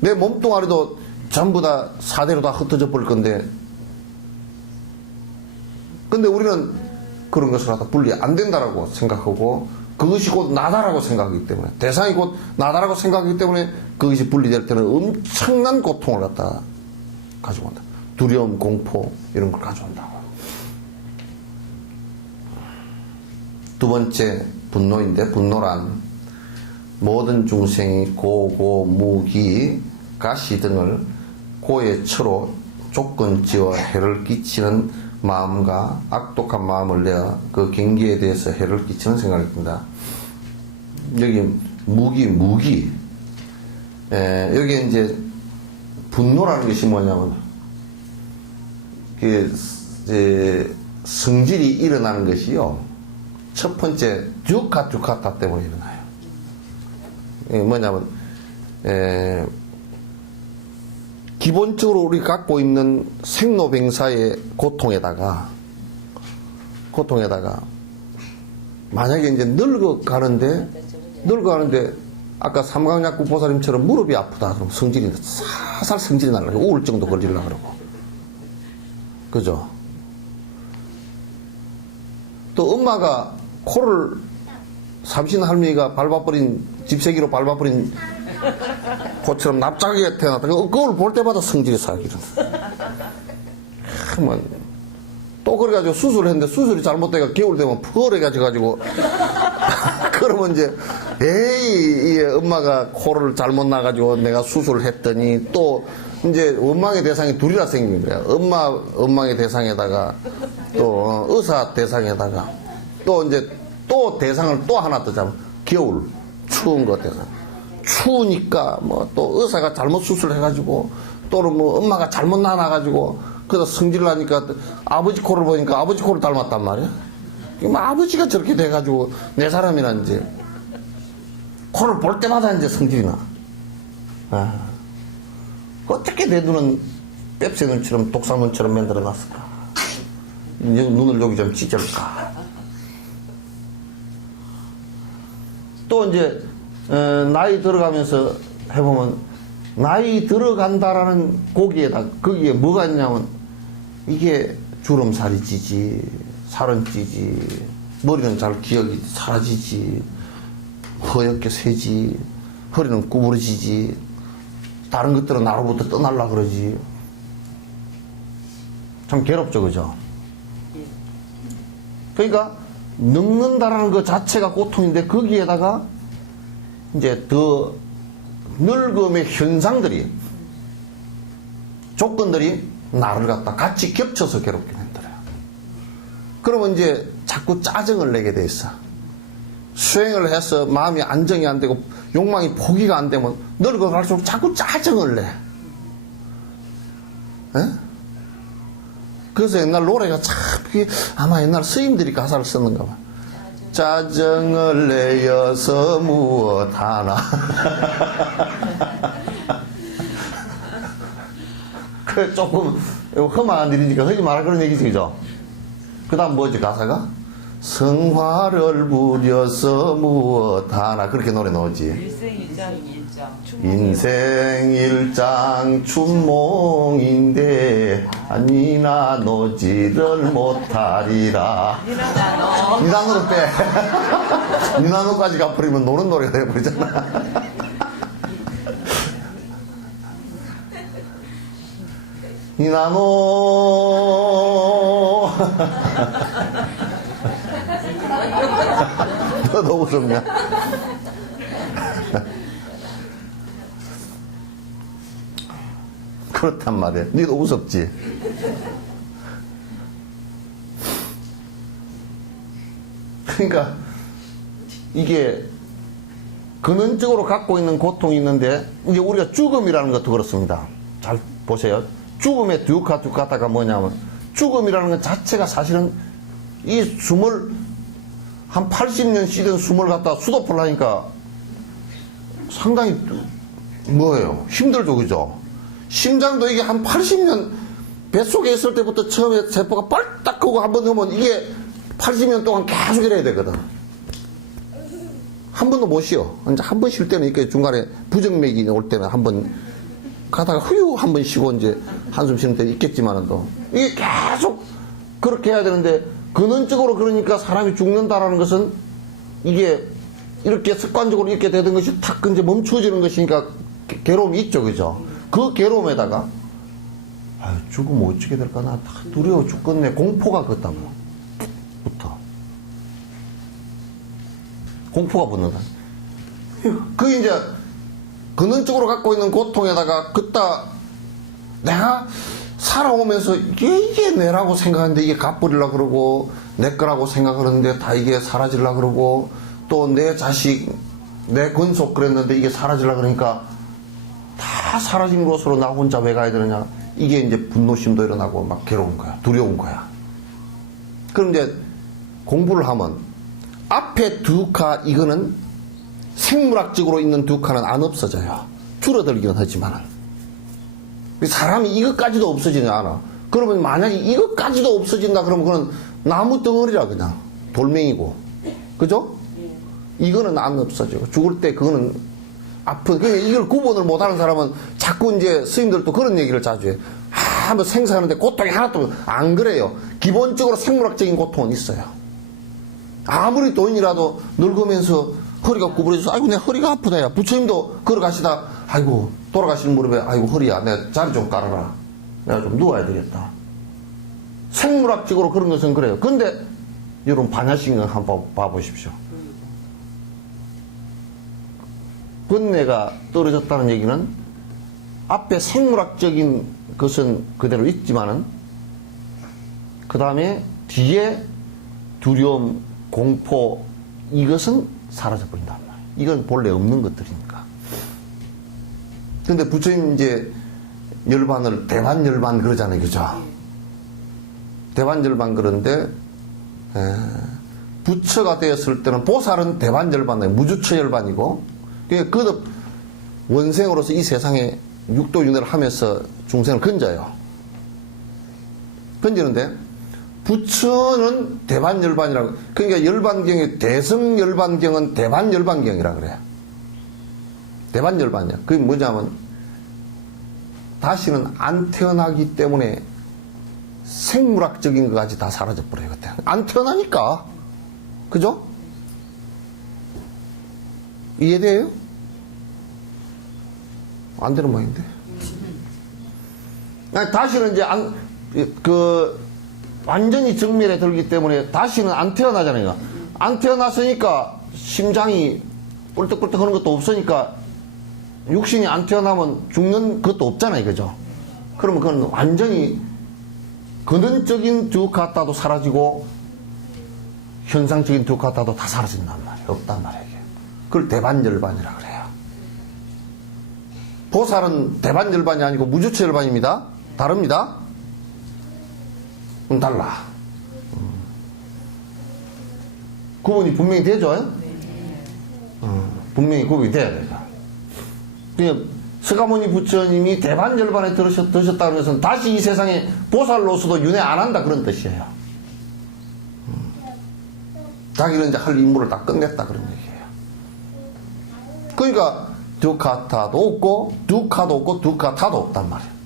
내 몸뚱아리도 전부 다 사대로 다 흩어져 버릴 건데, 근데 우리는 그런 것을 하다 분리 안 된다라고 생각하고 그것이 곧 나다라고 생각하기 때문에, 대상이 곧 나다라고 생각하기 때문에 그것이 분리될 때는 엄청난 고통을 갖다 가지고 온다. 두려움, 공포 이런 걸 가져온다고. 두 번째 분노인데, 분노란 모든 중생이 고고 무기 가시 등을 고의 처로 조건지어 해를 끼치는 마음과 악독한 마음을 내어 그 경계에 대해서 해를 끼치는 생각이 듭니다. 여기 무기. 여기에 이제 분노라는 것이 뭐냐면, 성질이 일어나는 것이요. 첫 번째, 듀카타 때문에 일어나요. 이게 뭐냐면, 기본적으로 우리 갖고 있는 생로병사의 고통에다가, 만약에 이제 늙어가는데, 아까 삼강약구 보살님처럼 무릎이 아프다. 그럼 성질이, 살살 성질이 나려고, 우울증도 걸리려고 그러고. 그죠? 또 엄마가 코를 삼신 할머니가 밟아버린, 집세기로 밟아버린 코처럼 납작하게 태어났다. 그걸 볼 때마다 성질이 사기는. 또 그래가지고 수술을 했는데 수술이 잘못돼가 겨울 되면 펄해가지고 그러면 이제 에이 엄마가 코를 잘못 나가지고 내가 수술을 했더니 또 이제 원망의 대상이 둘이라 생긴 거야. 원망의 대상에다가 또 의사 대상에다가 또 이제 또 대상을 또 하나 더 잡아. 겨울 추운 것 대상. 추우니까 뭐 또 의사가 잘못 수술해가지고 또는 뭐 엄마가 잘못 나눠가지고 그러다 성질 나니까 아버지 코를 보니까 아버지 코를 닮았단 말이야. 뭐 아버지가 저렇게 돼가지고 내 사람이나 이제 코를 볼 때마다 이제 성질이 나. 아. 어떻게 내 눈은 뺍새 눈처럼 독사 눈처럼 만들어 놨을까? 눈을 여기 좀 찢을까? 또 이제 나이 들어가면서 해보면 나이 들어간다라는 거기에 뭐가 있냐면 이게 주름살이 찌지, 살은 찌지, 머리는 잘 기억이 사라지지, 허옇게 새지, 허리는 구부러지지, 다른 것들은 나로부터 떠날라 그러지. 참 괴롭죠, 그죠? 그러니까 늙는다라는 것 자체가 고통인데 거기에다가 이제 더 늙음의 현상들이, 조건들이 나를 갖다 같이 겹쳐서 괴롭게 만들어요. 그러면 이제 자꾸 짜증을 내게 돼 있어. 수행을 해서 마음이 안정이 안 되고 욕망이 포기가 안 되면 늙어갈수록 자꾸 짜증을 내. 에? 그래서 옛날 노래가 참 아마 옛날 스님들이 가사를 썼는가 봐. 짜증을 내어서 무엇하나. 그 조금 험한 일이니까 하지 마라 그런 얘기지, 그죠? 그 다음 뭐지 가사가? 성화를 부려서 무엇하나. 그렇게 노래 나오지. 인생 일장 춘몽인데 니나 노지를 못하리라. 니나노로 빼. 니나노까지 가버리면 노는 노래가 돼버리잖아. 니나노 너 너무 웃었냐? 그렇단 말이야. 니도 웃었지? 그러니까 이게 근원적으로 갖고 있는 고통이 있는데 이제 우리가 죽음이라는 것도 그렇습니다. 잘 보세요. 죽음의 듀카타가 뭐냐면 죽음이라는 것 자체가 사실은 이 숨을 한 80년 쉬던 숨을 갖다 수도풀 하니까 상당히 뭐예요? 힘들죠, 그죠? 심장도 이게 한 80년 뱃속에 있을 때부터 처음에 세포가 빨딱 끄고 한번 넣으면 이게 80년 동안 계속 이래야 되거든. 한 번도 못 쉬어. 이제 한 번 쉴 때는 이렇게 중간에 부정맥이 올 때는 한 번 가다가 후유 한 번 쉬고 이제 한숨 쉬는 때 있겠지만은 또 이게 계속 그렇게 해야 되는데 근원적으로 그러니까 사람이 죽는다라는 것은 이게 이렇게 습관적으로 이렇게 되던 것이 탁 이제 멈춰지는 것이니까 괴로움이 있죠, 그죠? 그 괴로움에다가 아유 죽으면 어떻게 될까 나 두려워 죽겠네 공포가 걷다고 붙어. 공포가 붙는다. 그게 이제 근원적으로 갖고 있는 고통에다가 걷다 내가 살아오면서 이게 내라고 생각하는데 이게 갚으려고 그러고 내 거라고 생각하는데 다 이게 사라지려고 그러고 또 내 자식 내 근속 그랬는데 이게 사라지려고 그러니까 다 사라진 곳으로 나 혼자 왜 가야 되느냐. 이게 이제 분노심도 일어나고 막 괴로운 거야. 두려운 거야. 그럼 이제 공부를 하면 앞에 두 카 이거는 생물학적으로 있는 두 카는 안 없어져요. 줄어들기는 하지만 사람이 이것까지도 없어지지 않아. 그러면 만약에 이것까지도 없어진다 그러면 그건 나무 덩어리라 그냥 돌멩이고, 그죠? 이거는 안 없어지고 죽을 때 그거는 아픈. 그러니까 이걸 구분을 못하는 사람은 자꾸 이제 스님들도 그런 얘기를 자주 해. 뭐 생사하는데 고통이 하나도 안 그래요. 기본적으로 생물학적인 고통은 있어요. 아무리 돈이라도 늙으면서 허리가 구부러져서 아이고 내 허리가 아프다 야. 부처님도 걸어가시다 아이고 돌아가시는 무릎에 아이고 허리야 내가 자리 좀 깔아라. 내가 좀 누워야 되겠다. 생물학적으로 그런 것은 그래요. 근데 여러분 반야신경 한번 봐보십시오. 번뇌가 떨어졌다는 얘기는 앞에 생물학적인 것은 그대로 있지만은 그 다음에 뒤에 두려움, 공포 이것은 사라져버린단 말이에요. 이건 본래 없는 것들이니까. 근데 부처님 이제 열반을 대반열반 그러잖아요. 그죠? 대반열반 그런데 부처가 되었을 때는 보살은 대반열반이에요. 무주처열반이고 그 원생으로서 이 세상에 육도윤회를 하면서 중생을 건져요. 건지는데 부처는 대반열반이라고. 그러니까 열반경이 대성열반경은 대반열반경이라 그래요. 대반열반이야. 그게 뭐냐면 다시는 안 태어나기 때문에 생물학적인 것까지 다 사라져버려요. 그때 안 태어나니까. 그죠? 이해돼요? 안 되는 모양인데. 다시는 이제 완전히 정멸에 들기 때문에 다시는 안 태어나잖아요. 안 태어났으니까 심장이 뿔떡뿔떡 하는 것도 없으니까 육신이 안 태어나면 죽는 것도 없잖아요. 그죠? 그러면 그건 완전히 근원적인 두카타도 사라지고 현상적인 두카타도 다 사라진단 말이에요. 없단 말이에요. 그걸 대반열반이라 그래요. 보살은 대반열반이 아니고 무주처열반입니다. 다릅니다. 달라. 구분이 분명히 되죠? 분명히 구분이 돼야 돼요. 그러니까 서가모니 부처님이 대반열반에 드셨다는 것은 다시 이 세상에 보살로서도 윤회 안 한다 그런 뜻이에요. 자기는 이제 할 임무를 다 끝냈다 그런 얘기예요. 그러니까 두카타도 없고 두카도 없고 두카타도 없단 말이에요.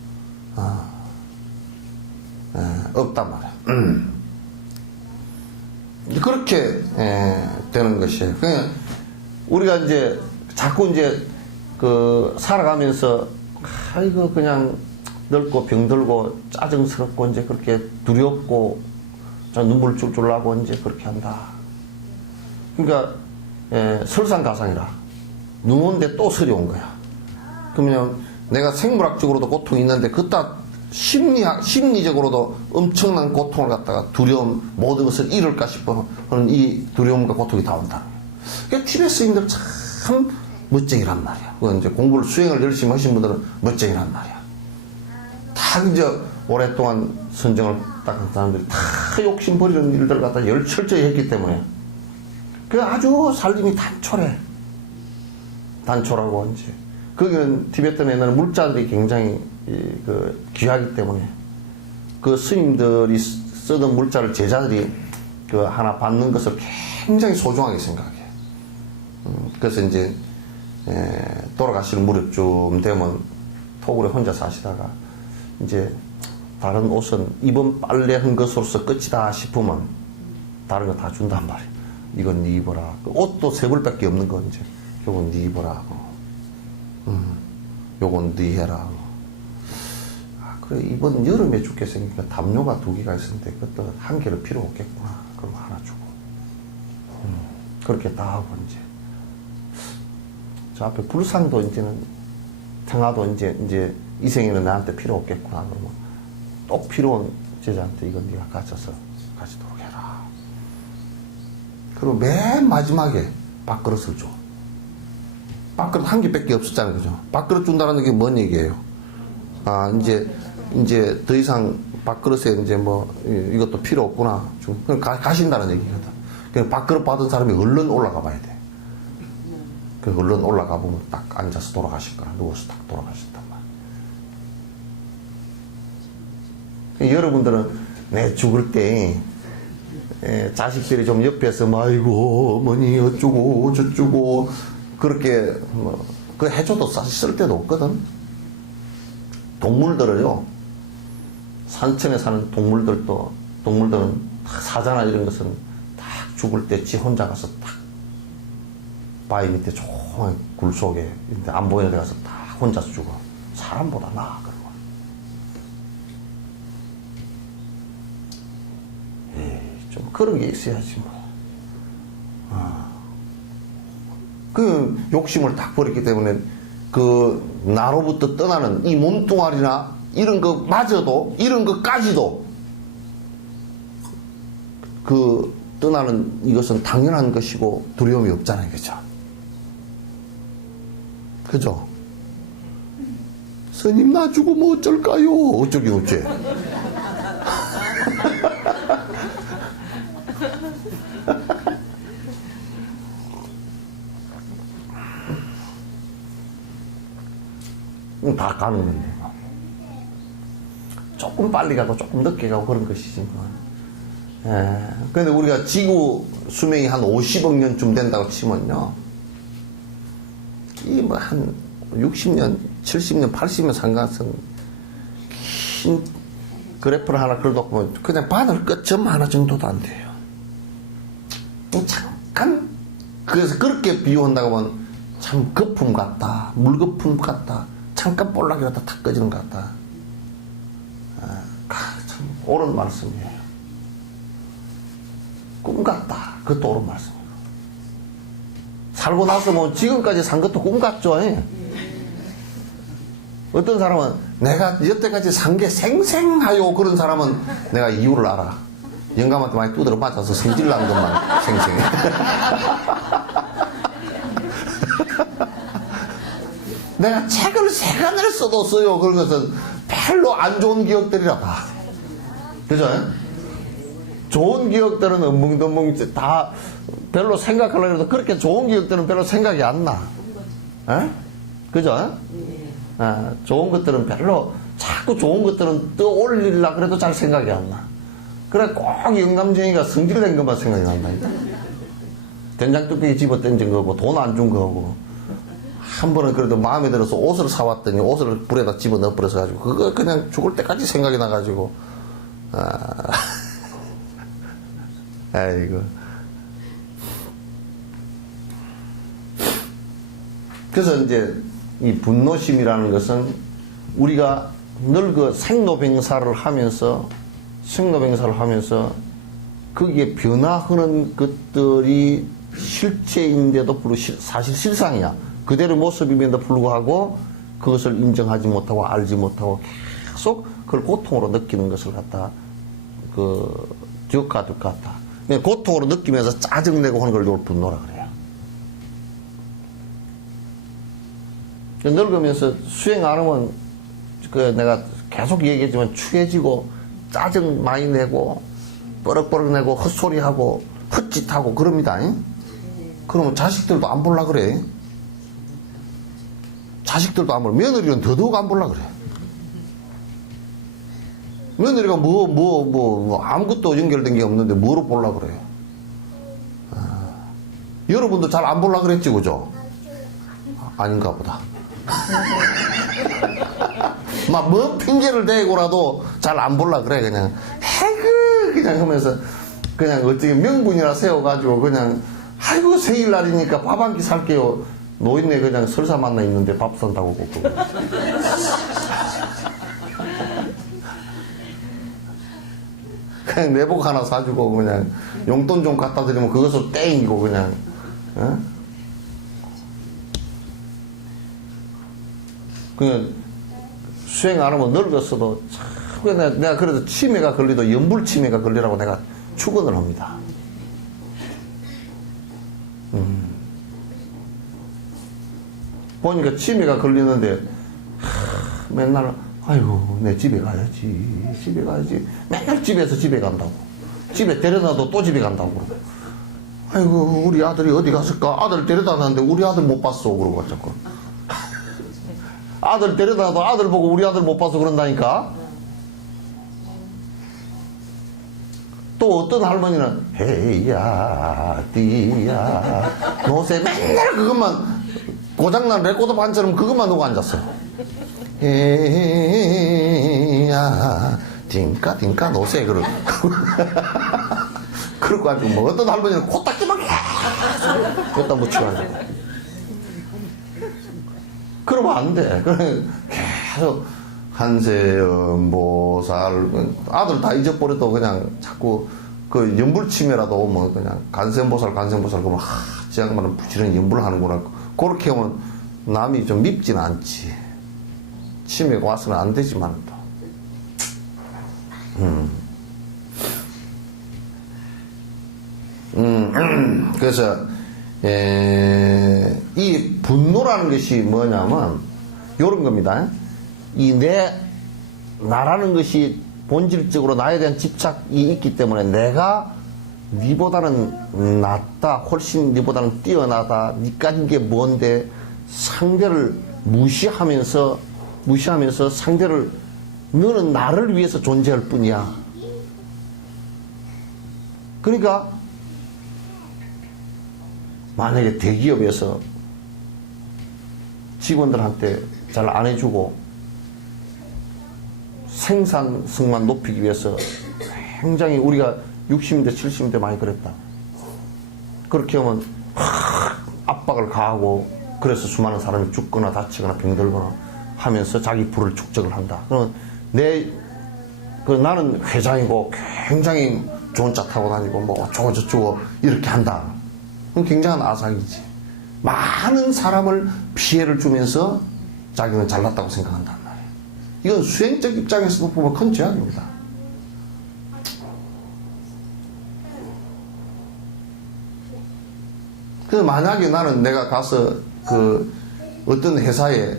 없단 말이에요. 그렇게 되는 것이에요. 그냥 우리가 이제 자꾸 이제 살아가면서 아이고 그냥 늙고 병들고 짜증스럽고 이제 그렇게 두렵고 눈물 줄줄 나고 이제 그렇게 한다. 그러니까 설상가상이라 누운데 또 설이 온 거야. 그러면 내가 생물학적으로도 고통이 있는데 그따 심리적으로도 엄청난 고통을 갖다가 두려움 모든 것을 잃을까 싶어 하는 이 두려움과 고통이 다 온다는 거야. 그러니까 티베트인들 참 멋쟁이란 말이야. 그건 이제 공부를 수행을 열심히 하신 분들은 멋쟁이란 말이야. 다 이제 오랫동안 선정을 닦은 사람들이 다 욕심 버리는 일들을 갖다 철저히 했기 때문에 그 아주 살림이 단촐하고 이제 거기는 티베트에는 물자들이 굉장히 귀하기 때문에 그 스님들이 쓰던 물자를 제자들이 하나 받는 것을 굉장히 소중하게 생각해요. 그래서 이제 돌아가실 무렵쯤 되면 토굴에 혼자 사시다가 이제 다른 옷은 이번 빨래한 것으로서 끝이다 싶으면 다른 거 다 준단 말이에요. 이건 네 입어라. 옷도 세 벌밖에 없는 거 이제 요건 네 입어라 하고 요건 네 해라 하고. 그래 이번 여름에 죽게 생기니까 담요가 2개가 있었는데 그것도 1개를 필요 없겠구나. 그럼 하나 주고 그렇게 다 하고 이제 저 앞에 불상도 이제는 청아도 이제 이 생에는 나한테 필요 없겠구나. 그러면 또 필요한 제자한테 이건 네가 가져서 가지도록 해라. 그리고 맨 마지막에 밥그릇을 줘. 밥그릇 1개밖에 없었잖아요. 그죠? 밥그릇 준다는 게 뭔 얘기예요? 이제 더 이상 밥그릇에 이제 뭐 이것도 필요 없구나. 그냥 가신다는 얘기거든. 그냥 밥그릇 받은 사람이 얼른 올라가 봐야 돼. 그 얼른 올라가 보면 딱 앉아서 돌아가실 거라. 누워서 딱 돌아가셨단 말이야. 여러분들은 내 죽을 때 자식들이 좀 옆에서 아이고 어머니 어쩌고 저쩌고 그렇게 뭐 그 해줘도 사실 쓸 데도 없거든. 동물들을요, 산천에 사는 동물들은 사자나 이런 것은 딱 죽을 때 지 혼자 가서 딱 바위 밑에 조그만 굴 속에 안 보이는 데 가서 딱 혼자서 죽어. 사람보다 나아 그런 거. 좀 그런 게 있어야지 뭐. 그 욕심을 딱 버렸기 때문에 그 나로부터 떠나는 이 몸뚱아리나 이런 것마저도 이런 것까지도 그 떠나는 이것은 당연한 것이고 두려움이 없잖아요. 그죠? 그죠? 스님 나 죽으면 어쩔까요? 어쩌긴 어째. 다 가는 건데. 조금 빨리 가고 조금 늦게 가고 그런 것이지. 근데 우리가 지구 수명이 한 50억 년쯤 된다고 치면요. 이 뭐 한 60년, 70년, 80년 상관성 긴 그래프를 하나 그려놓고 그냥 바늘 끝점 하나 정도도 안 돼요. 잠깐 그래서 그렇게 비유한다고 하면 참 거품 같다, 물거품 같다, 잠깐 볼락이라도 탁 꺼지는 것 같다. 참 옳은 말씀이에요. 꿈 같다. 그것도 옳은 말씀이에요. 살고 나서 뭐 지금까지 산 것도 꿈 같죠. 어떤 사람은 내가 여태까지 산 게 생생하요. 그런 사람은 내가 이유를 알아. 영감한테 많이 두드려 맞아서 성질난 것만 생생해. 내가 책을 3권을 써뒀어요. 그런 것은 별로 안 좋은 기억들이라 봐. 그죠? 좋은 기억들은 엉벙덩벙 다 별로 생각하려고 해도 그렇게 좋은 기억들은 별로 생각이 안 나. 에? 그죠? 좋은 것들은 별로 자꾸 좋은 것들은 떠올리려고 그래도 잘 생각이 안 나. 그래 꼭 영감쟁이가 성질낸 것만 생각이 난다니까. 된장뚝배기 집어 던진 거고 돈 안 준 거고 한 번은 그래도 마음에 들어서 옷을 사왔더니 옷을 불에다 집어 넣어버려서 가지고 그거 그냥 죽을 때까지 생각이 나가지고 아이고. 그래서 이제 이 분노심이라는 것은 우리가 늘 그 생로병사를 하면서 거기에 변화하는 것들이 실체인데도 불구하고 사실 실상이야. 그대로 모습임에도 불구하고 그것을 인정하지 못하고 알지 못하고 계속 그걸 고통으로 느끼는 것을 갖다 기억할 것 같다. 고통으로 느끼면서 짜증내고 하는 걸 이걸 분노라 그래요. 늙으면서 수행 안 하면 내가 계속 얘기했지만 추해지고 짜증 많이 내고 뻐럭뻐럭 내고 헛소리하고 헛짓하고 그럽니다. 그러면 자식들도 안 볼라 그래. 자식들도 안 볼라. 며느리는 더더욱 안 볼라 그래. 며느리가 아무것도 연결된 게 없는데 뭐로 볼라 그래요. 여러분도 잘 안 볼라 그랬지, 그죠? 아닌가 보다. 막 뭐 핑계를 대고라도 잘 안 볼라 그래. 그냥 해그 그냥 하면서 그냥 어떻게 명분이나 세워가지고 그냥 아이고 생일날이니까 밥 한 끼 살게요. 노인네 그냥 설사 만나 있는데 밥 산다고 꼭 그냥 내복 하나 사주고 그냥 용돈 좀 갖다 드리면 그것을 땡이고 그냥 그냥 수행 안 하면 늙었어도 참 내가 그래도 치매가 걸리도 연불 치매가 걸리라고 내가 축원을 합니다. 보니까 치매가 걸리는데 맨날 아이고, 내 집에 가야지. 집에 가야지. 맨날 집에서 집에 간다고. 집에 데려다도 또 집에 간다고. 아이고, 우리 아들이 어디 갔을까? 아들 데려다 놨는데 우리 아들 못 봤어. 그러고 자꾸. 아들 데려다도 아들 보고 우리 아들 못 봐서 그런다니까? 또 어떤 할머니는, 헤이야, 띠야, 노세, 맨날 그것만, 고장난 레코드 반처럼 그것만 놓고 앉았어. 헤이야, 딩까, 노세, 그러고. 그러고 가지고, 뭐, 어떤 할머니는 코딱지만 계속, 갖다 묻히고 앉아. 그러면 안 돼. 그래, 계속, 간세음보살, 아들 다 잊어버려도 그냥 자꾸 그 연불침해라도 오면 그냥 간세음보살, 그러면 저 양반은 부지런히 연불을 하는구나. 그렇게 하면 남이 좀 밉진 않지. 치매가 와서는 안 되지만 또. 그래서, 이 분노라는 것이 뭐냐면, 요런 겁니다. 나라는 것이 본질적으로 나에 대한 집착이 있기 때문에 내가 니보다는 낫다, 훨씬 니보다는 뛰어나다, 니 가진 게 뭔데 상대를 무시하면서 상대를 너는 나를 위해서 존재할 뿐이야. 그러니까 만약에 대기업에서 직원들한테 잘 안 해주고 생산성만 높이기 위해서 굉장히 우리가 60년대, 70년대 많이 그랬다. 그렇게 하면 압박을 가하고 그래서 수많은 사람이 죽거나 다치거나 병들거나 하면서 자기 부를 축적을 한다. 그러면 나는 회장이고 굉장히 좋은 차 타고 다니고 뭐 어쩌고 저쩌고 이렇게 한다. 그건 굉장한 아상이지. 많은 사람을 피해를 주면서 자기는 잘났다고 생각한단 말이에요. 이건 수행적 입장에서도 보면 큰 죄악입니다. 그래서 만약에 나는 내가 가서 그 어떤 회사에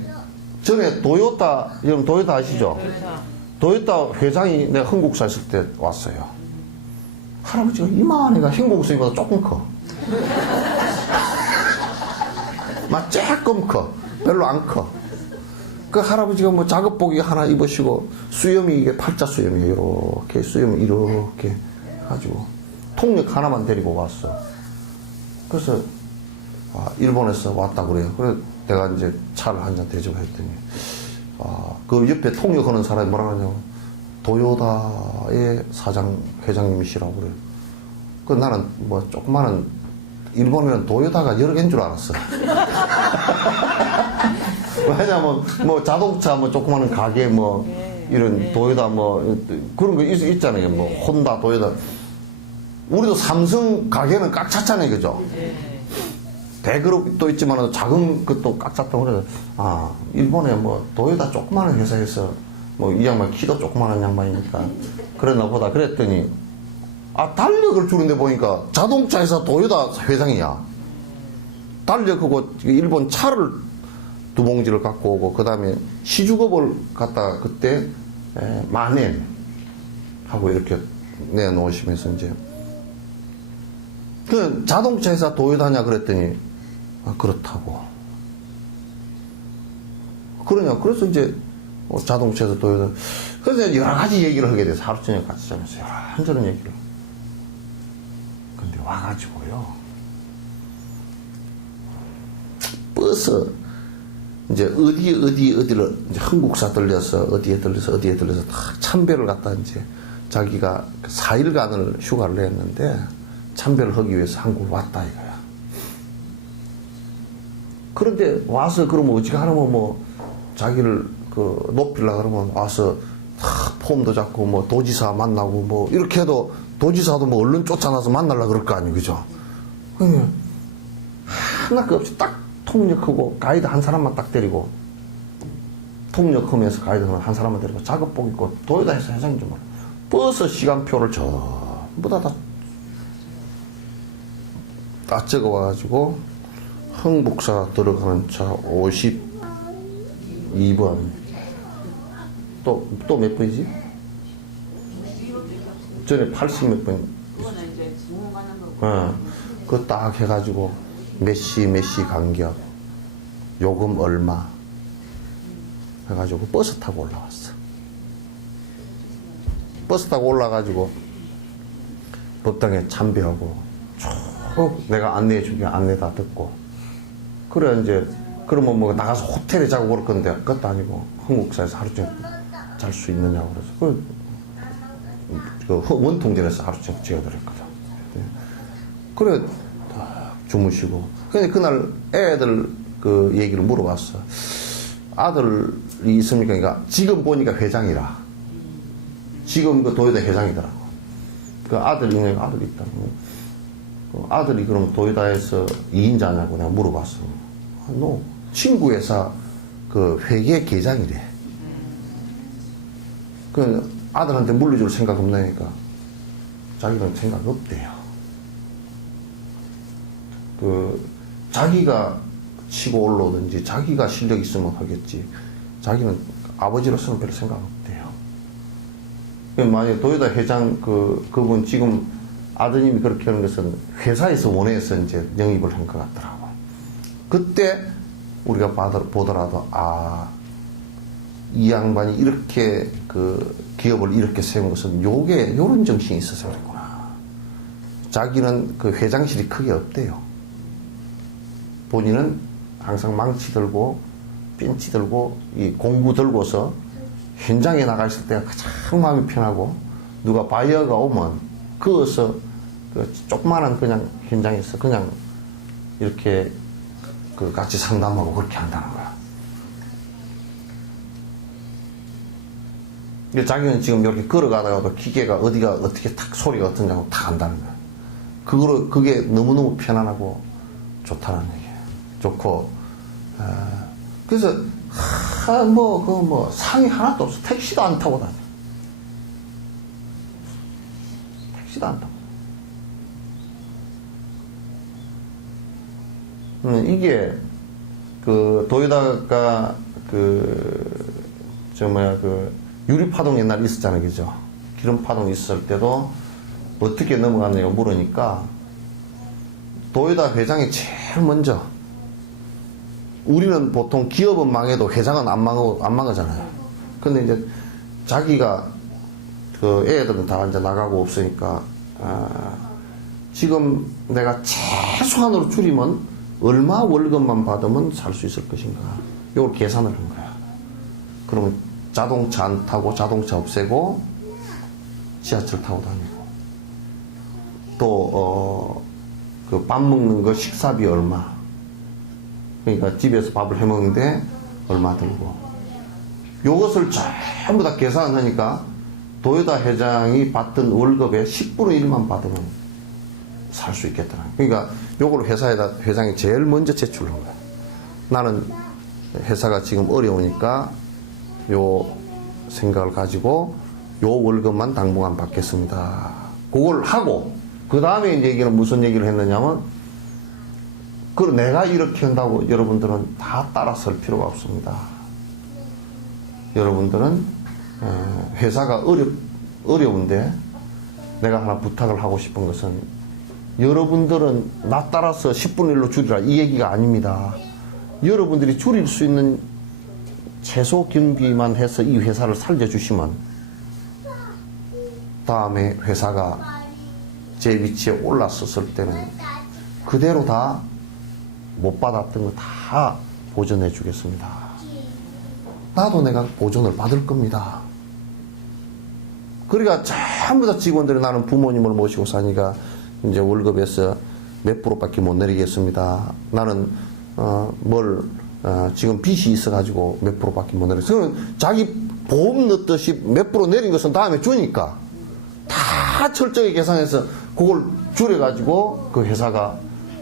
전에 도요타, 여러분 도요타 아시죠? 도요타 회장이 내가 한국사 있을 때 왔어요. 할아버지가 이만한 애가 한국사보다 조금 커. 막 조금 커. 별로 안 커. 그 할아버지가 뭐 작업복이 하나 입으시고 수염이 이게 팔자 수염이에요. 이렇게 수염 이렇게 가지고 통역 하나만 데리고 왔어. 그래서 일본에서 왔다 그래요. 그래서 내가 이제 차를 한 잔 대접했더니 그 옆에 통역하는 사람이 뭐라 그러냐면 도요다의 회장님이시라고 그래요. 그 나는 뭐 조그마한 일본에는 도요타가 여러 개인 줄 알았어. 왜냐면 뭐 자동차 뭐 조그마한 가게 뭐 이런 도요타 뭐 그런 거 있잖아요. 뭐 혼다, 도요타. 우리도 삼성 가게는 꽉 찼잖아요, 그죠? 대그룹도 있지만 작은 것도 꽉 찼다고 그래서 일본에 뭐 도요타 조그마한 회사에서 뭐 이 양반 키도 조그마한 양반이니까 그랬나 보다 그랬더니 달력을 주는데 보니까 자동차 회사 도요타 회장이야. 달력하고 일본 차를 2봉지를 갖고 오고 그 다음에 시주겁을 갖다가 그때 만엔 하고 이렇게 내놓으시면서 이제 그 자동차 회사 도요타냐 그랬더니 그렇다고. 그러냐. 그래서 이제 자동차 회사 도요타. 그래서 여러 가지 얘기를 하게 돼서 하루 저녁 같이 자면서 이런저런 얘기를. 근데 와가지고요. 버스 이제 어디를 이제 한국사 들려서 어디에 들려서 다 참배를 갖다 이제 자기가 4일간을 휴가를 냈는데 참배를 하기 위해서 한국을 왔다 이거야. 그런데 와서 그러면 어지간하면 뭐 자기를 그 높이려고 그러면 와서 폼도 잡고 뭐 도지사 만나고 뭐 이렇게 해도 도지사도 뭐 얼른 쫓아나서 만나려고 그럴 거 아니에요, 그죠? 그냥 하나 그 없이 딱 통역하고 가이드 한 사람만 딱 데리고 통역하면서 가이드 한 사람만 데리고 작업복 입고 도요타에서 회장인 줄 몰라. 버스 시간표를 전부 다 적어와가지고 흥북사 들어가는 차 52번 또 몇 번이지? 전에 80 몇 번. 그거는 이제 부모 가는 거고. 그거 딱 해가지고 몇 시 간격, 요금 얼마 해가지고 버스 타고 올라왔어. 버스 타고 올라가지고 법당에 참배하고 쭉 내가 안내해 주게 안내 다 듣고 그래 이제 그러면 뭐 나가서 호텔에 자고 그럴 건데 그것도 아니고 한국사에서 하루 종일 잘 수 있느냐고 그래서 그 원통전에서 하루 종일 지어드렸거든. 그래 딱 주무시고 근데 그날 애들 그 얘기를 물어봤어. 아들이 있습니까? 그러니까 지금 보니까 회장이라. 지금 그 도요다 회장이더라고. 그 아들이 있다. 그 아들이 그럼 도요다에서 2인자냐고 내가 물어봤어. 너 친구 회사 그 회계 계장이래. 그 아들한테 물려줄 생각 없나니까 자기는 생각 없대요. 그 자기가 치고 올라오든지 자기가 실력 있으면 하겠지. 자기는 아버지로서는 별 생각 없대요. 만약에 도요다 회장 그분 지금 아드님이 그렇게 하는 것은 회사에서 원해서 이제 영입을 한 것 같더라고. 그때 우리가 보더라도 이 양반이 이렇게 그 기업을 이렇게 세운 것은 요런 정신이 있어서 그랬구나. 자기는 그 회장실이 크게 없대요. 본인은 항상 망치 들고 핀치 들고 이 공구 들고서 현장에 나가 있을 때가 가장 마음이 편하고 누가 바이어가 오면 그어서 그 조그마한 그냥 현장에서 그냥 이렇게 그 같이 상담하고 그렇게 한다는 거야. 근데 자기는 지금 이렇게 걸어가다가도 기계가 어디가 어떻게 탁 소리가 어떠냐고 다 안다는 거야. 그게 너무너무 편안하고 좋다는 얘기예요. 좋고, 그래서, 상이 하나도 없어. 택시도 안 타고 다녀. 택시도 안 타고. 이게, 도요다가, 유리파동 옛날에 있었잖아요. 그죠? 기름파동 있을 때도 어떻게 넘어갔냐고 물으니까, 도요다 회장이 제일 먼저, 우리는 보통 기업은 망해도 회장은 안 망하잖아요. 근데 이제 자기가 그 애들은 다 이제 나가고 없으니까, 지금 내가 최소한으로 줄이면 얼마 월급만 받으면 살 수 있을 것인가. 이걸 계산을 한 거야. 그러면 자동차 안 타고 자동차 없애고 지하철 타고 다니고 또, 그 밥 먹는 거 식사비 얼마. 그러니까 집에서 밥을 해 먹는데 얼마 들고. 요것을 전부 다 계산하니까 도요다 회장이 받던 월급의 10분의 1만 받으면 살 수 있겠더라. 그러니까 요걸 회장이 제일 먼저 제출한 거야. 나는 회사가 지금 어려우니까 요 생각을 가지고 요 월급만 당분간 받겠습니다. 그걸 하고 그 다음에 얘기는 무슨 얘기를 했느냐면 내가 이렇게 한다고 여러분들은 다 따라설 필요가 없습니다. 여러분들은 회사가 어려운데 내가 하나 부탁을 하고 싶은 것은 여러분들은 나 따라서 10분의 1로 줄이라 이 얘기가 아닙니다. 여러분들이 줄일 수 있는 최소 경비만 해서 이 회사를 살려주시면 다음에 회사가 제 위치에 올랐었을 때는 그대로 다 못 받았던 거 다 보전해 주겠습니다. 나도 내가 보전을 받을 겁니다. 그러니까 전부 다 직원들이 나는 부모님을 모시고 사니까 이제 월급에서 몇 프로밖에 못 내리겠습니다. 나는 지금 빚이 있어가지고 몇 프로밖에 못 내리겠습니다. 그러면 자기 보험 넣듯이 몇 프로 내린 것은 다음에 주니까 다 철저히 계산해서 그걸 줄여가지고 그 회사가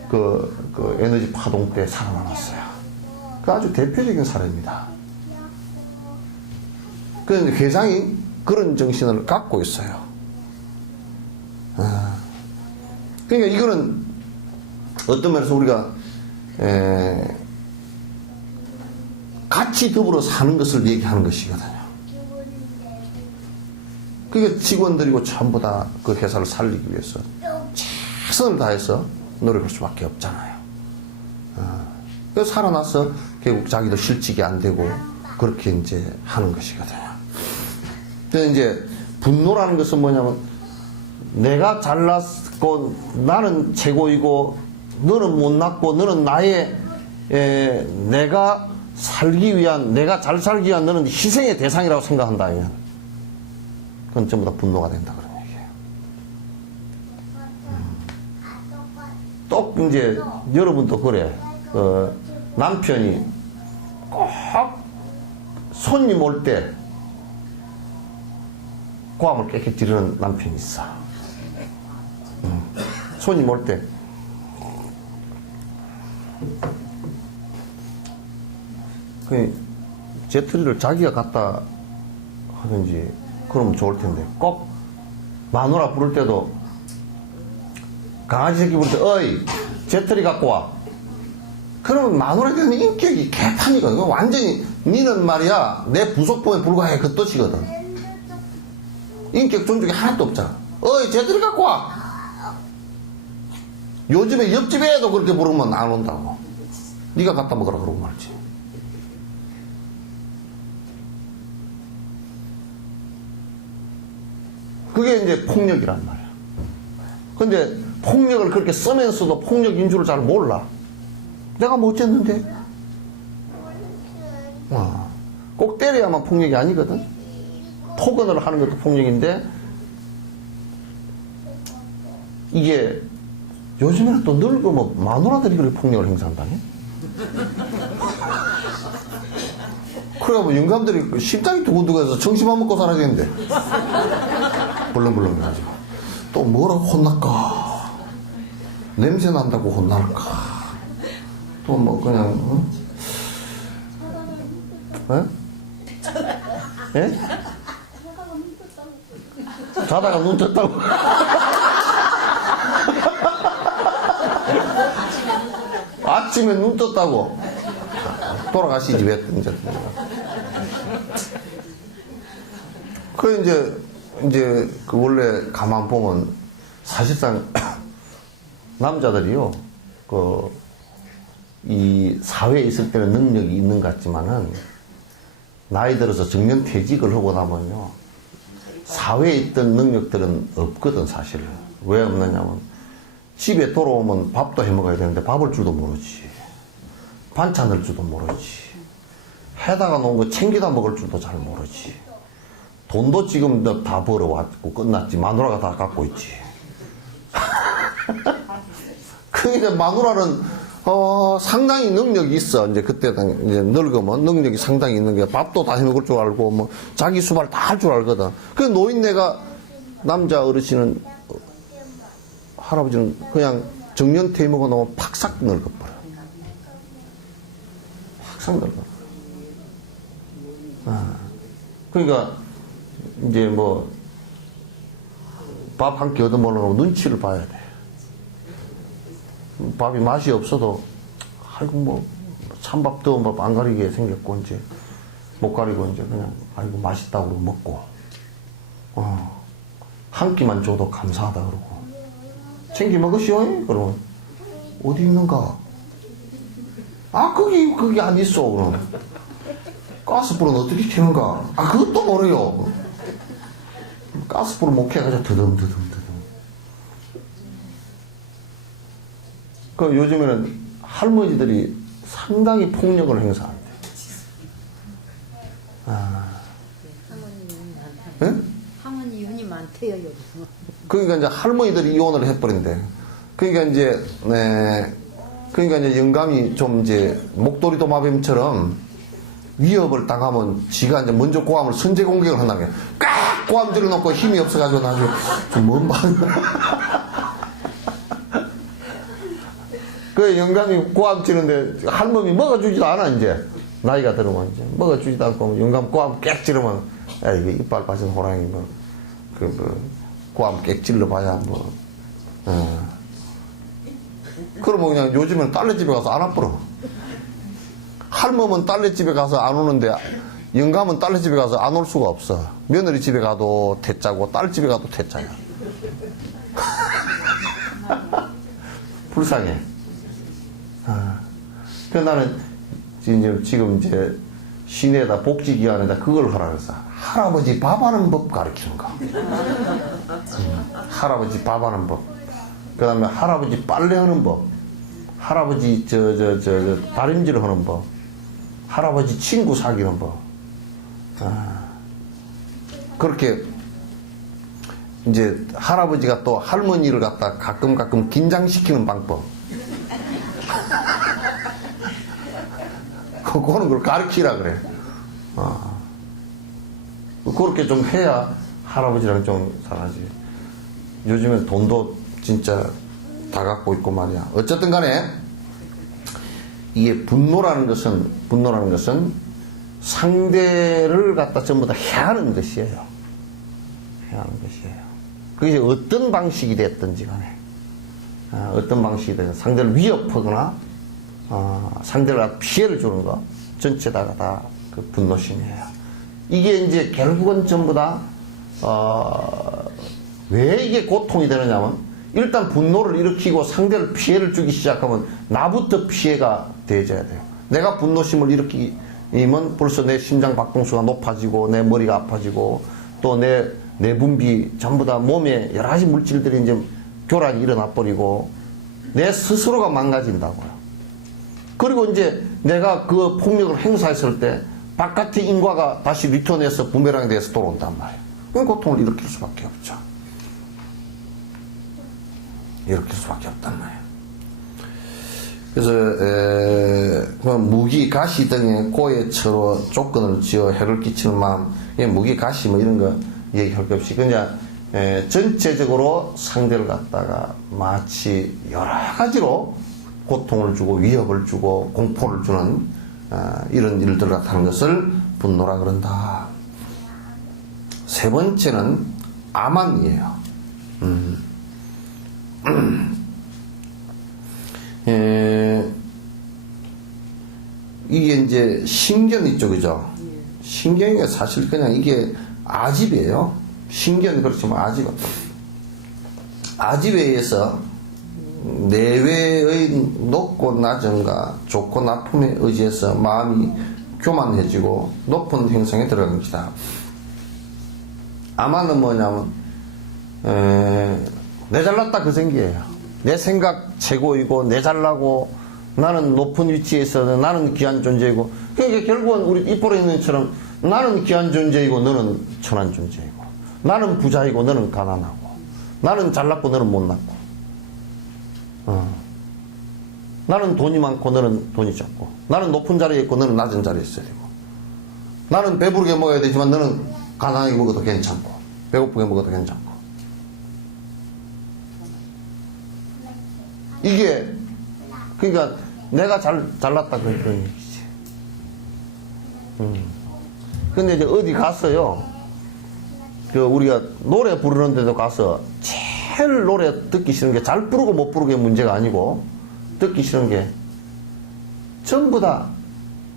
그 에너지 파동 때 살아남았어요. 그 아주 대표적인 사례입니다. 그런데 회장이 그런 정신을 갖고 있어요. 그러니까 이거는 어떤 면에서 우리가 같이 더불어 사는 것을 얘기하는 것이거든요. 그게 직원들이고 전부 다 그 회사를 살리기 위해서 최선을 다해서 노력할 수밖에 없잖아요. 그래서 살아나서 결국 자기도 실직이 안 되고 그렇게 이제 하는 것이거든요. 근데 이제 분노라는 것은 뭐냐면 내가 잘났고 나는 최고이고 너는 못났고 너는 내가 살기 위한, 내가 잘 살기 위한 너는 희생의 대상이라고 생각한다면 그건 전부 다 분노가 된다 그런 얘기예요. 또 이제 여러분도 그래. 남편이 꼭 손님 올 때 고함을 깨끗이 지르는 남편이 있어. 손님 올 때 그 재트리를 자기가 갖다 하든지 그러면 좋을 텐데 꼭 마누라 부를 때도 강아지 새끼 부를 때 어이 재트리 갖고 와. 그러면 마누라에 대한 인격이 개판이거든. 완전히 니는 말이야 내 부속범에 불과해 그 뜻이거든. 인격 존중이 하나도 없잖아. 어이 재트리 갖고 와. 요즘에 옆집 애도 그렇게 부르면 안 온다고. 네가 갖다 먹으라 그러고 말지. 그게 이제 폭력이란 말이야. 근데 폭력을 그렇게 쓰면서도 폭력인 줄을 잘 몰라. 내가 뭐 어쨌는데? 꼭 때려야만 폭력이 아니거든. 폭언을 하는 것도 폭력인데 이게 요즘에는 또 늙으면 마누라들이 그렇게 폭력을 행사한다니? 그래가 뭐 영감들이 심장이 두근두근해서 정신 안 먹고 살아야 되는데 벌렁벌렁 해가지고 또 뭐라고 혼날까? 냄새 난다고 혼날까? 또 뭐 그냥 예? 자다가 눈 떴다고 아침에 눈 떴다고 돌아가시지 왜 이제 그 이제 그 원래 가만 보면 사실상 남자들이요 이 사회에 있을 때는 능력이 있는 것 같지만은 나이 들어서 정년 퇴직을 하고 나면요 사회에 있던 능력들은 없거든 사실은. 왜 없느냐면 집에 돌아오면 밥도 해 먹어야 되는데 밥을 줄도 모르지. 반찬을 줄도 모르지. 해다가 놓은 거 챙기다 먹을 줄도 잘 모르지. 돈도 지금 다 벌어왔고 끝났지. 마누라가 다 갖고 있지. 그러니까 마누라는 상당히 능력이 있어. 이제 그때 이제 늙으면 능력이 상당히 있는 게 밥도 다 해 먹을 줄 알고 뭐 자기 수발 다 할 줄 알거든. 그 노인네가 남자 어르신은 할아버지는 그냥 정년퇴 먹어 놓으면 팍싹 늙어버려. 팍싹 늙어버려. 그러니까 이제 뭐 밥 한 끼 얻어 먹으려면 눈치를 봐야 돼. 밥이 맛이 없어도 아이고 뭐 찬밥 더운 밥 안 가리게 생겼고 이제 못 가리고 이제 그냥 아이고 맛있다고 먹고 한 끼만 줘도 감사하다 그러고 챙겨 먹으시오. 그러면 어디 있는가? 아 거기 안 있어. 그럼 가스불은 어떻게 켜는가? 아 그것도 모르요. 가스불을 못 켜가지고 드듬드듬. 그 요즘에는 할머니들이 상당히 폭력을 행사한대. 할머니 윤이 많대요 여기서. 그러니까 이제 할머니들이 이혼을 해버린대. 그러니까 이제 영감이 좀 이제 목도리 도마뱀처럼 위협을 당하면 지가 이제 먼저 고함을 선제 공격을 한다는 게 꽉 고함 들여놓고 힘이 없어가지고 나중에 좀먼 방. 그 영감이 고함 치는데 할머니 먹어주지도 않아 이제 나이가 들으면 이제 먹어주지도 않고 영감 고함 꽥 찌르면 야 이게 이빨 빠진 호랑이 뭐 고함 꽥 찔러 봐야 뭐 그러면 그냥 요즘은 딸네 집에 가서 안 아프러. 할머니는 딸네 집에 가서 안 오는데 영감은 딸 집에 가서 안 올 수가 없어. 며느리 집에 가도 태짜고 딸 집에 가도 태짜야. 불쌍해. 그래서 나는 지금 이제 시내에다 복지기관에다 그걸 하라 그랬어. 할아버지 밥하는 법 가르치는 거. 할아버지 밥하는 법. 그 다음에 할아버지 빨래하는 법. 할아버지 다림질 하는 법. 할아버지 친구 사귀는 법. 그렇게 이제 할아버지가 또 할머니를 갖다 가끔 긴장시키는 방법. 그거는 걸 가르치라 그래. 그렇게 좀 해야 할아버지랑 좀 살아지. 요즘엔 돈도 진짜 다 갖고 있고 말이야. 어쨌든 간에 이게 분노라는 것은 상대를 갖다 전부 다 해하는 것이에요. 해하는 것이에요. 그게 어떤 방식이 됐든지 간에, 어떤 방식이 됐든 상대를 위협하거나, 상대를 피해를 주는 거, 전체다가 다 그 분노심이에요. 이게 이제 결국은 전부 다, 왜 이게 고통이 되느냐면, 일단 분노를 일으키고 상대를 피해를 주기 시작하면 나부터 피해가 되어져야 돼요. 내가 분노심을 일으키면 벌써 내 심장 박동수가 높아지고, 내 머리가 아파지고, 또 내 내분비 전부 다 몸에 여러 가지 물질들이 이제 교란이 일어나 버리고, 내 스스로가 망가진다고요. 그리고 이제 내가 그 폭력을 행사했을 때 바깥의 인과가 다시 리턴해서 부메랑에 대해서 돌아온단 말이에요. 그 고통을 일으킬 수밖에 없죠. 일으킬 수밖에 없단 말이에요. 그래서 무기, 가시 등의 고의 처로 조건을 지어 해를 끼치는 마음, 무기, 가시 뭐 이런 거 얘기할 것 없이 그냥 전체적으로 상대를 갖다가 마치 여러 가지로 고통을 주고 위협을 주고 공포를 주는 이런 일들 같다는 것을 분노라 그런다. 세 번째는 아만이에요. 이게 이제 신견 이쪽이죠. 신견이 사실 그냥 이게 아집이에요. 신견 그렇지만 아집에 의해서 내외의 높고 낮음과 좋고 나쁨에 의지해서 마음이 교만해지고 높은 행성에 들어간 것이다. 아마는 뭐냐면 내 잘났다 그 생기예요. 내 생각 최고이고 내 잘나고 나는 높은 위치에 있어서 나는 귀한 존재이고, 그러니까 결국은 우리 입보에 있는 것처럼 나는 귀한 존재이고 너는 천한 존재이고, 나는 부자이고 너는 가난하고, 나는 잘났고 너는 못났고, 나는 돈이 많고 너는 돈이 적고, 나는 높은 자리에 있고 너는 낮은 자리에 있어야 되고, 나는 배부르게 먹어야 되지만 너는 가난하게 먹어도 괜찮고 배고프게 먹어도 괜찮고. 이게 그러니까 내가 잘났다 그런 얘기지. 근데 이제 어디 갔어요, 그 우리가 노래 부르는 데도 가서 제일 노래 듣기 싫은 게 잘 부르고 못 부르게 문제가 아니고, 듣기 싫은 게 전부 다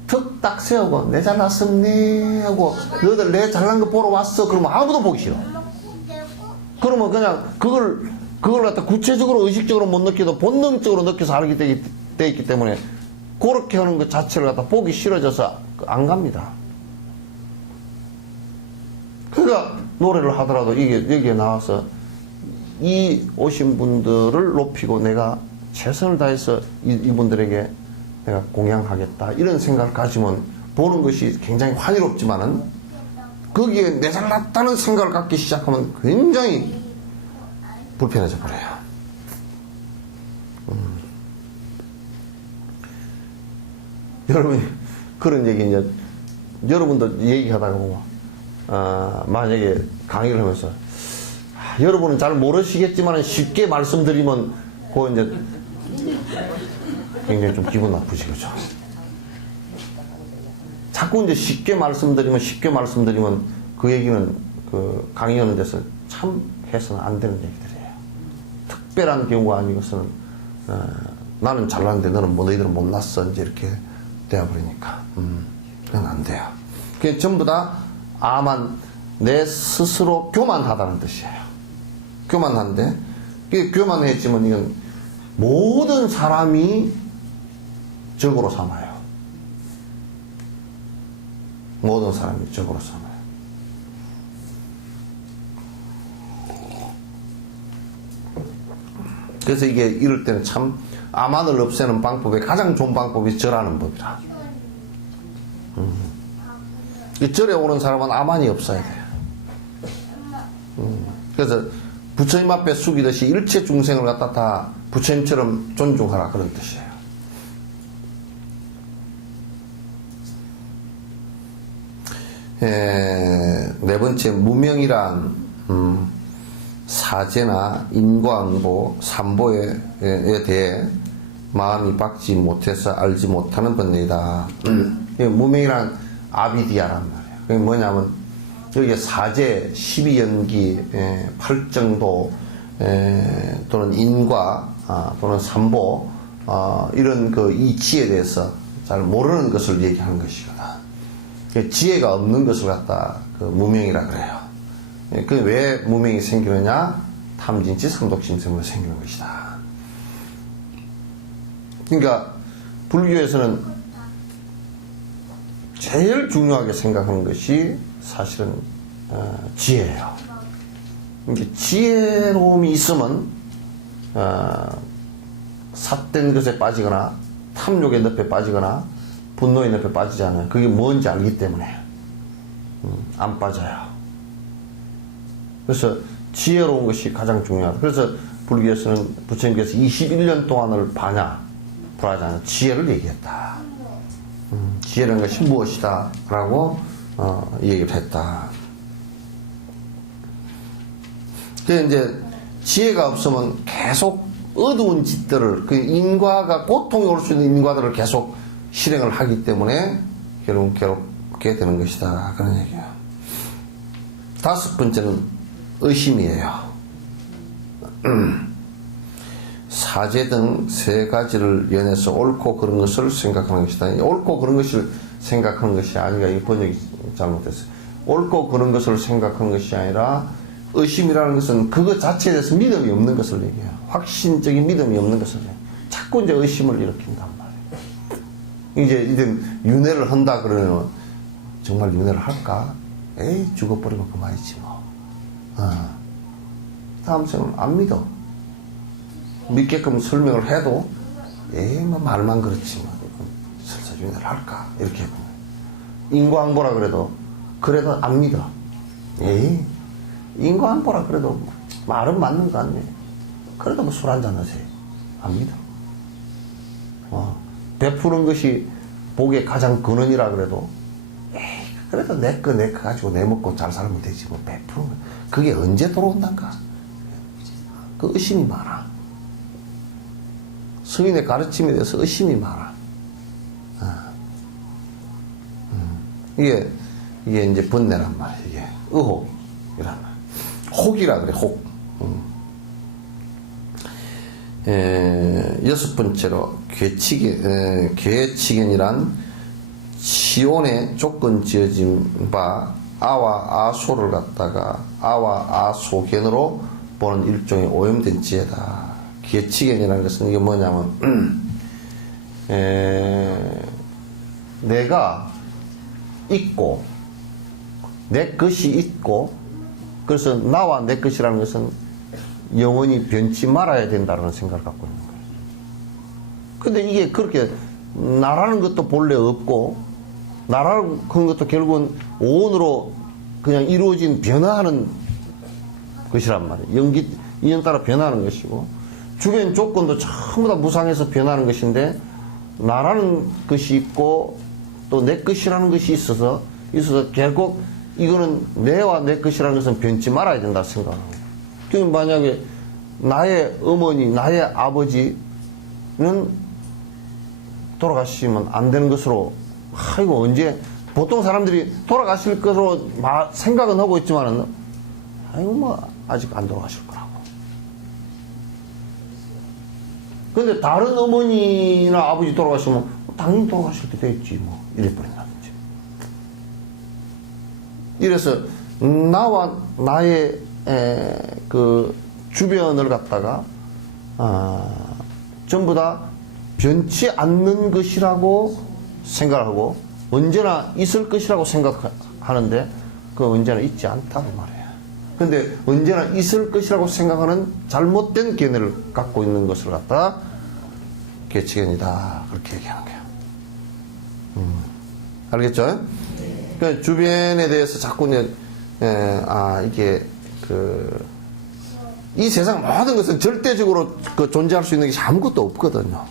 턱 딱 세우고 내 잘났었네 하고, 너희들 내 잘난 거 보러 왔어 그러면 아무도 보기 싫어. 그러면 그냥 그걸 갖다 구체적으로 의식적으로 못 느껴도 본능적으로 느껴서 알게 돼 있기 때문에 그렇게 하는 것 자체를 갖다 보기 싫어져서 안 갑니다. 그러니까 노래를 하더라도 이게 여기에 나와서 이 오신 분들을 높이고 내가 최선을 다해서 이분들에게 내가 공양하겠다 이런 생각을 가지면 보는 것이 굉장히 환희롭지만은, 거기에 내 잘났다는 생각을 갖기 시작하면 굉장히 불편해져 버려요. 여러분이 그런 얘기 이제 여러분도 얘기하다가 보면 만약에 강의를 하면서 여러분은 잘 모르시겠지만 쉽게 말씀드리면 그거 이제 굉장히 좀 기분 나쁘시겠죠. 자꾸 이제 쉽게 말씀드리면 그 얘기는 그 강의하는 데서 참 해서는 안 되는 얘기들이에요. 특별한 경우가 아니고서는 나는 잘났는데 너희들은 못났어 이제 이렇게 되어버리니까 그건 안 돼요. 그게 전부 다 아만, 내 스스로 교만하다는 뜻이에요. 교만한데, 그게 교만해지면 이건 모든 사람이 적으로 삼아요. 모든 사람이 적으로 삼아요. 그래서 이게 이럴 때는 참 아만을 없애는 방법의 가장 좋은 방법이 절하는 법이라. 이 절에 오는 사람은 아만이 없어야 돼요. 그래서 부처님 앞에 숙이듯이 일체 중생을 갖다 다 부처님처럼 존중하라 그런 뜻이에요. 네 번째, 무명이란 사제나 인과응보, 삼보에 대해 마음이 박지 못해서 알지 못하는 번뇌이다. 무명이란 아비디아란 말이에요. 그게 뭐냐면 여기에 사제, 12연기, 팔정도, 또는 인과, 또는 삼보, 이런 그 이치에 대해서 잘 모르는 것을 얘기하는 것이거든. 지혜가 없는 것을 갖다 그 무명이라 그래요. 그 왜 무명이 생기느냐? 탐진치 삼독심 때문에 생기는 것이다. 그러니까 불교에서는 제일 중요하게 생각하는 것이 사실은 지혜예요. 그러니까 지혜로움이 있으면 삿된 것에 빠지거나 탐욕의 늪에 빠지거나 분노의 늪에 빠지지 않아요. 그게 뭔지 알기 때문에 안 빠져요. 그래서 지혜로운 것이 가장 중요하다. 그래서 불교에서는 부처님께서 21년 동안을 불하자냐 지혜를 얘기했다. 지혜라는 것이 무엇이다 라고 얘기를 했다. 그래서 이제 지혜가 없으면 계속 어두운 짓들을, 그 인과가 고통이 올 수 있는 인과들을 계속 실행을 하기 때문에 결국 괴롭게 되는 것이다 그런 얘기예요. 다섯 번째는 의심이에요. 사제 등 세 가지를 연해서 옳고 그런 것을 생각하는 것이다. 옳고 그런 것을 생각하는 것이 아니라 이 번역이 잘못됐어요. 옳고 그런 것을 생각하는 것이 아니라 의심이라는 것은 그것 자체에 대해서 믿음이 없는 것을 얘기해요. 확신적인 믿음이 없는 것을 얘기해요. 자꾸 이제 의심을 일으킨단 말이에요. 이제 윤회를 한다 그러면 정말 윤회를 할까? 에이 죽어버리면 그만이지 뭐. 다음 생은 안 믿어. 믿게끔 설명을 해도 에이 뭐 말만 그렇지만 설사 윤회를 할까? 이렇게 인과응보라 그래도 안 믿어. 에이 인과응보라 그래도 말은 맞는 거 같네. 그래도 뭐 술 한잔 하세요. 안 믿어. 베푸는 것이 복의 가장 근원이라 그래도 에이 그래도 내 거 가지고 내 먹고 잘 살면 되지 뭐 베푸는 거 그게 언제 돌아온단가. 그 의심이 많아. 성인의 가르침에 대해서 의심이 많아. 이게 이제 번뇌란 말이야. 이게 의혹이란 말. 혹이라 그래. 혹. 여섯 번째로 괴치견이란 시온에 조건 지어진 바 아와 아소를 갖다가 아와 아소견으로 보는 일종의 오염된 지혜다. 괴치견이라는 것은 이게 뭐냐면 내가 있고 내 것이 있고 그래서 나와 내 것이라는 것은 영원히 변치 말아야 된다는 생각을 갖고 있는 거예요. 근데 이게 그렇게 나라는 것도 본래 없고 나라는 것도 결국은 오온으로 그냥 이루어진 변화하는 것이란 말이에요. 인연 따라 변하는 것이고 주변 조건도 전부 다 무상해서 변하는 것인데 나라는 것이 있고 또 내 것이라는 것이 있어서 결국 이거는 내와 내 것이라는 것은 변치 말아야 된다 생각하고 그럼 만약에 나의 어머니 나의 아버지는 돌아가시면 안 되는 것으로 아이고 언제 보통 사람들이 돌아가실 것으로 생각은 하고 있지만은 아이고 뭐 아직 안 돌아가실 거라고. 근데 다른 어머니나 아버지 돌아가시면 당연히 돌아가실 때 됐지 뭐 이래 버린다든지. 이래서 나와 나의 그 주변을 갖다가 전부 다 변치 않는 것이라고 생각하고 언제나 있을 것이라고 생각하는데 그 언제나 있지 않다고 말해요. 근데 언제나 있을 것이라고 생각하는 잘못된 견해를 갖고 있는 것을 갖다가 계치견이다 그렇게 얘기하는 거예요. 알겠죠? 그러니까 주변에 대해서 자꾸 이제 이게 이 세상 모든 것은 절대적으로 존재할 수 있는 것이 아무것도 없거든요.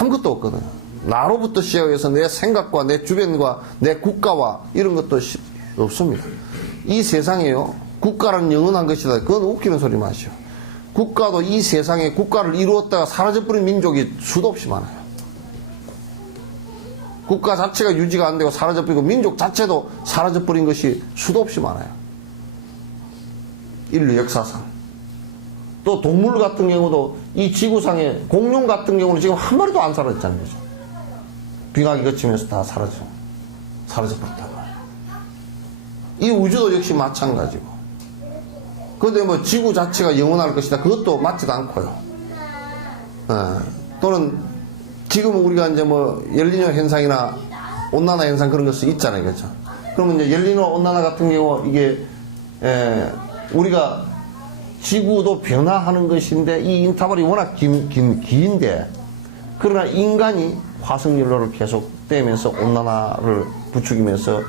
아무것도 없거든요. 나로부터 시작해서 내 생각과 내 주변과 내 국가와 이런 것도 없습니다. 이 세상에요, 국가는 영원한 것이다. 그건 웃기는 소리 마시오. 국가도 이 세상에 국가를 이루었다가 사라져버린 민족이 수도 없이 많아요. 국가 자체가 유지가 안 되고 사라져버리고 민족 자체도 사라져버린 것이 수도 없이 많아요. 인류 역사상. 또 동물 같은 경우도 이 지구상에 공룡 같은 경우는 지금 한 마리도 안 사라졌다는 거죠. 빙하기 거치면서 다 사라져버렸단 말이에요. 이 우주도 역시 마찬가지고. 그런데 뭐 지구 자체가 영원할 것이다. 그것도 맞지도 않고요. 또는 지금 우리가 이제 뭐 엘니뇨 현상이나 온난화 현상 그런 것이 있잖아요. 그렇죠? 그러면 이제 엘니뇨 온난화 같은 경우 이게 우리가 지구도 변화하는 것인데 이 인터벌이 워낙 긴데 그러나 인간이 화석연료를 계속 떼면서 온난화를 부추기면서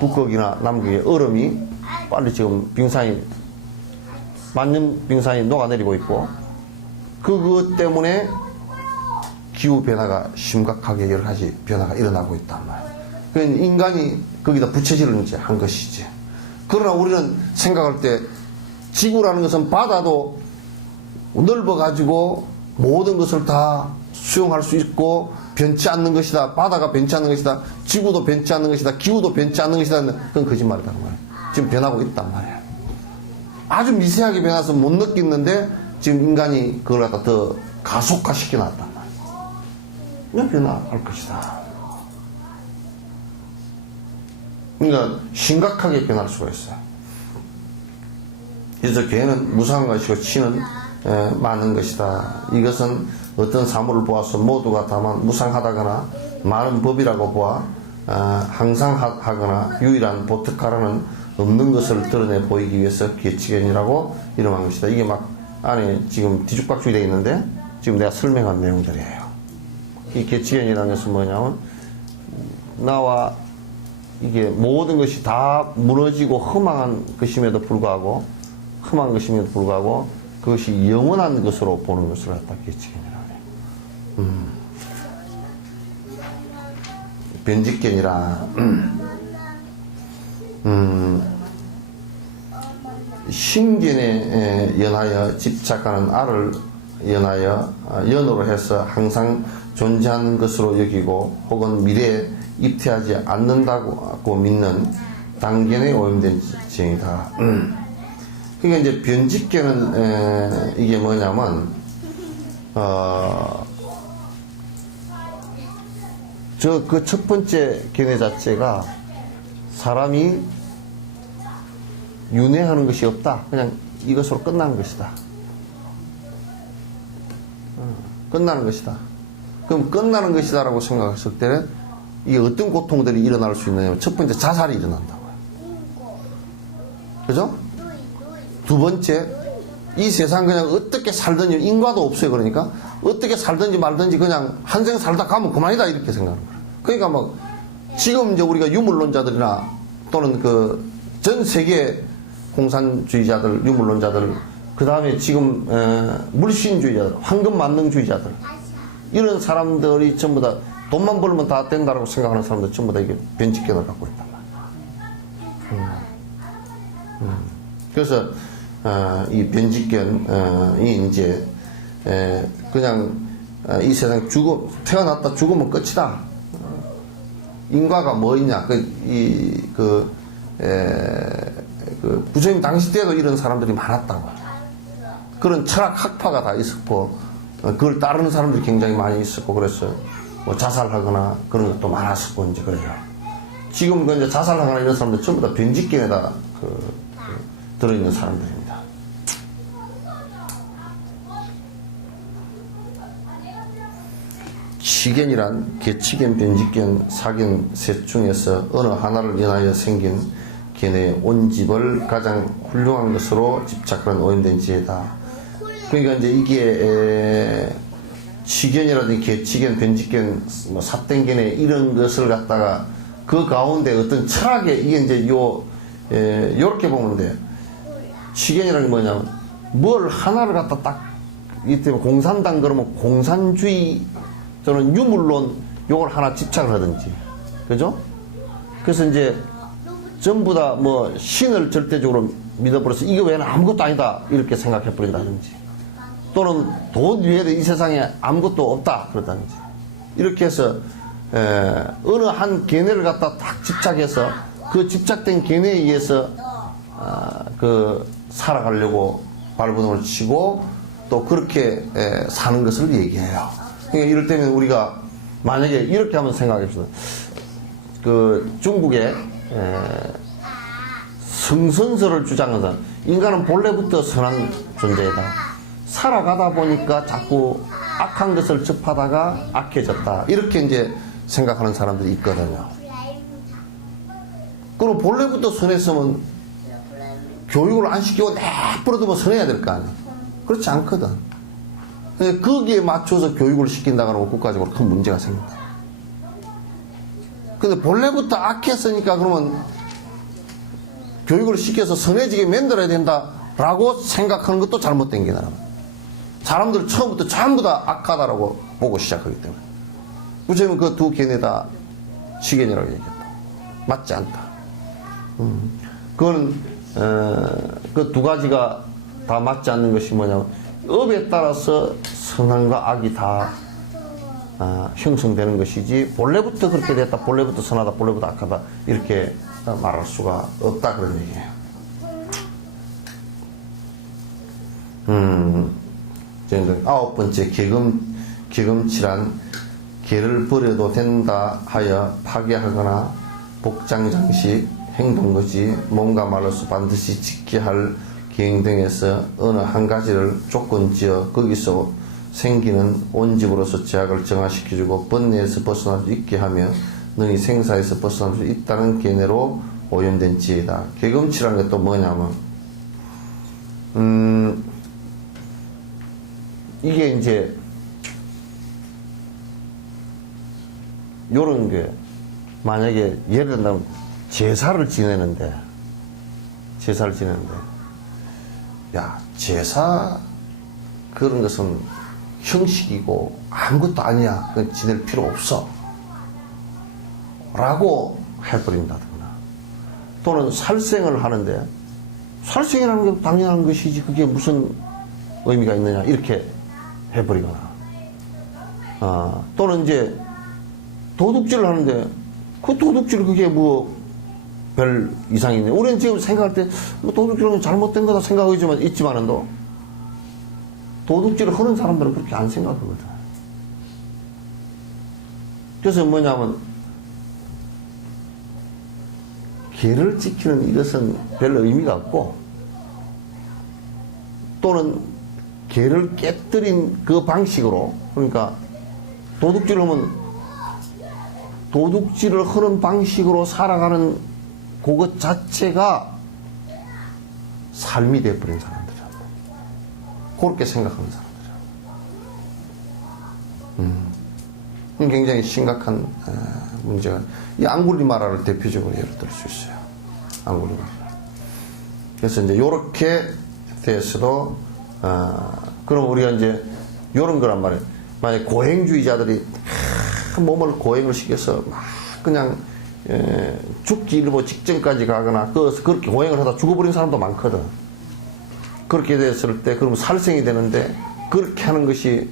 북극이나 남극의 얼음이 빨리 지금 만년 빙산이 녹아내리고 있고 그것 때문에 기후 변화가 심각하게 여러 가지 변화가 일어나고 있단 말이에요. 그러니까 인간이 거기다 부채질을 이제 한 것이지. 그러나 우리는 생각할 때 지구라는 것은 바다도 넓어가지고 모든 것을 다 수용할 수 있고 변치 않는 것이다. 바다가 변치 않는 것이다. 지구도 변치 않는 것이다. 기후도 변치 않는 것이다. 그건 거짓말이다. 그 말이에요. 지금 변하고 있단 말이에요. 아주 미세하게 변해서 못 느끼는데 지금 인간이 그걸 갖다 더 가속화시켜 놨단 말이에요. 그냥 변화할 것이다. 그러니까 심각하게 변할 수가 있어요. 그래서 개는 무상한 것이고 치는 많은 것이다. 이것은 어떤 사물을 보아서 모두가 다만 무상하다거나 많은 법이라고 보아 항상 하거나 유일한 보특하라는 없는 것을 드러내 보이기 위해서 계치견이라고 이름한 것이다. 이게 막 안에 지금 뒤죽박죽이 되어 있는데 지금 내가 설명한 내용들이에요. 이 계치견이라는 것은 뭐냐면 나와 이게 모든 것이 다 무너지고 허망한 것임에도 불구하고 그것이 영원한 것으로 보는 것을 갖다 계치견이라고 해요. 변직견이라 신견에 연하여 집착하는 알을 연하여 연으로 해서 항상 존재하는 것으로 여기고 혹은 미래에 입퇴하지 않는다고 믿는 단견에 오염된 지형이다. 그러니까 이제 변직견은 이게 뭐냐면 그 첫 번째 견해 자체가 사람이 윤회하는 것이 없다. 그냥 이것으로 끝나는 것이다. 끝나는 것이다. 그럼 끝나는 것이다라고 생각했을 때는 이게 어떤 고통들이 일어날 수 있느냐면 첫 번째 자살이 일어난다고요. 그죠? 두 번째 이 세상 그냥 어떻게 살든지 인과도 없어요. 그러니까 어떻게 살든지 말든지 그냥 한생 살다 가면 그만이다 이렇게 생각하는 거예요. 그러니까 막 지금 이제 우리가 유물론자들이나 또는 그 전 세계 공산주의자들, 유물론자들, 그 다음에 지금 물신주의자들, 황금만능주의자들 이런 사람들이 전부 다 돈만 벌면 다 된다라고 생각하는 사람들 전부 다 이게 변직견을 갖고 있단 말이에요. 그래서 이 변직견이 이제 그냥 이 세상 태어났다 죽으면 끝이다. 인과가 뭐 있냐? 부처님 당시 때도 이런 사람들이 많았다고. 그런 철학 학파가 다 있었고, 그걸 따르는 사람들이 굉장히 많이 있었고, 그래서 뭐 자살하거나 그런 것도 많았었고, 이제 그래요. 지금 그 이제 자살하거나 이런 사람들 전부 다 변직견에다 들어있는 사람들입니다. 치견이란 개치견, 변직견, 사견 셋 중에서 어느 하나를 인하여 생긴 견해의 온집을 가장 훌륭한 것으로 집착하는 오염된 지혜다. 그러니까 이제 이게 치견이라든지 개치견, 변직견, 뭐 삿den견에 이런 것을 갖다가 그 가운데 어떤 철학에 이게 이제 요렇게 보면 돼. 치견이라는 게 뭐냐면 뭘 하나를 갖다 딱 이때 공산당 그러면 공산주의 또는 유물론 요걸 하나 집착을 하든지, 그죠? 그래서 이제 전부 다 뭐 신을 절대적으로 믿어버려서 이거 외에는 아무것도 아니다 이렇게 생각해 버린다든지, 또는 돈 외에도 이 세상에 아무것도 없다 그러다든지, 이렇게 해서 어느 한 견해를 갖다 딱 집착해서 그 집착된 견해에 의해서 살아가려고 발버둥을 치고 또 그렇게 사는 것을 얘기해요. 그러니까 이럴 때면 우리가 만약에 이렇게 한번 생각해봅시다. 그 중국에 성선설을 주장하는 사람, 인간은 본래부터 선한 존재이다. 살아가다 보니까 자꾸 악한 것을 접하다가 악해졌다. 이렇게 이제 생각하는 사람들이 있거든요. 그럼 본래부터 선했으면 교육을 안 시키고 내버려두면 선해야 될 거 아니에요. 그렇지 않거든. 거기에 맞춰서 교육을 시킨다 그러면 국가적으로 큰 문제가 생긴다. 근데 본래부터 악했으니까 그러면 교육을 시켜서 선해지게 만들어야 된다라고 생각하는 것도 잘못된 게 나라. 사람들 처음부터 전부 다 악하다라고 보고 시작하기 때문에. 우체는 그 두 견해 다 치견이라고 얘기했다. 맞지 않다. 그거는 그 두 가지가 다 맞지 않는 것이 뭐냐면 업에 따라서 선함과 악이 다 형성되는 것이지 본래부터 그렇게 됐다, 본래부터 선하다, 본래부터 악하다 이렇게 말할 수가 없다 그런 얘기예요. 아홉 번째 계금치란 개를 버려도 된다 하여 파괴하거나 복장장식, 행동거지, 몸과 말로서 반드시 지켜야 할 기행 등에서 어느 한 가지를 조건지어 거기서 생기는 온집으로서 제약을 정화시켜주고 번뇌에서 벗어날 수 있게 하며 능히 생사에서 벗어날 수 있다는 견해로 오염된 지혜다. 계금치라는 게 또 뭐냐면 이게 이제 요런 게 만약에 예를 들면 제사를 지내는데 야, 제사 그런 것은 형식이고 아무것도 아니야. 그건 지낼 필요 없어. 라고 해버린다든가. 또는 살생을 하는데 살생이라는 게 당연한 것이지 그게 무슨 의미가 있느냐 이렇게 해버리거나. 또는 이제 도둑질을 하는데 그 도둑질 그게 뭐 별 이상이 있네. 우리는 지금 생각할 때 뭐 도둑질은 잘못된 거다 생각하지만 있지만은도 도둑질을 하는 사람들은 그렇게 안 생각하거든. 그래서 뭐냐면 개를 지키는 이것은 별 의미가 없고 또는 개를 깨뜨린 그 방식으로 그러니까 도둑질을 하면 도둑질을 하는 방식으로 살아가는 그것 자체가 삶이 되어버린 사람들이야. 그렇게 생각하는 사람들이야. 굉장히 심각한 문제가 이 앙굴리마라를 대표적으로 예를 들 수 있어요. 앙굴리마라. 그래서 이제 요렇게 돼서도 그럼 우리가 이제 요런 거란 말이에요. 만약 고행주의자들이 몸을 고행을 시켜서 막 그냥 죽기 일보 직전까지 가거나 그렇게 고행을 하다 죽어버린 사람도 많거든. 그렇게 됐을 때 그러면 살생이 되는데 그렇게 하는 것이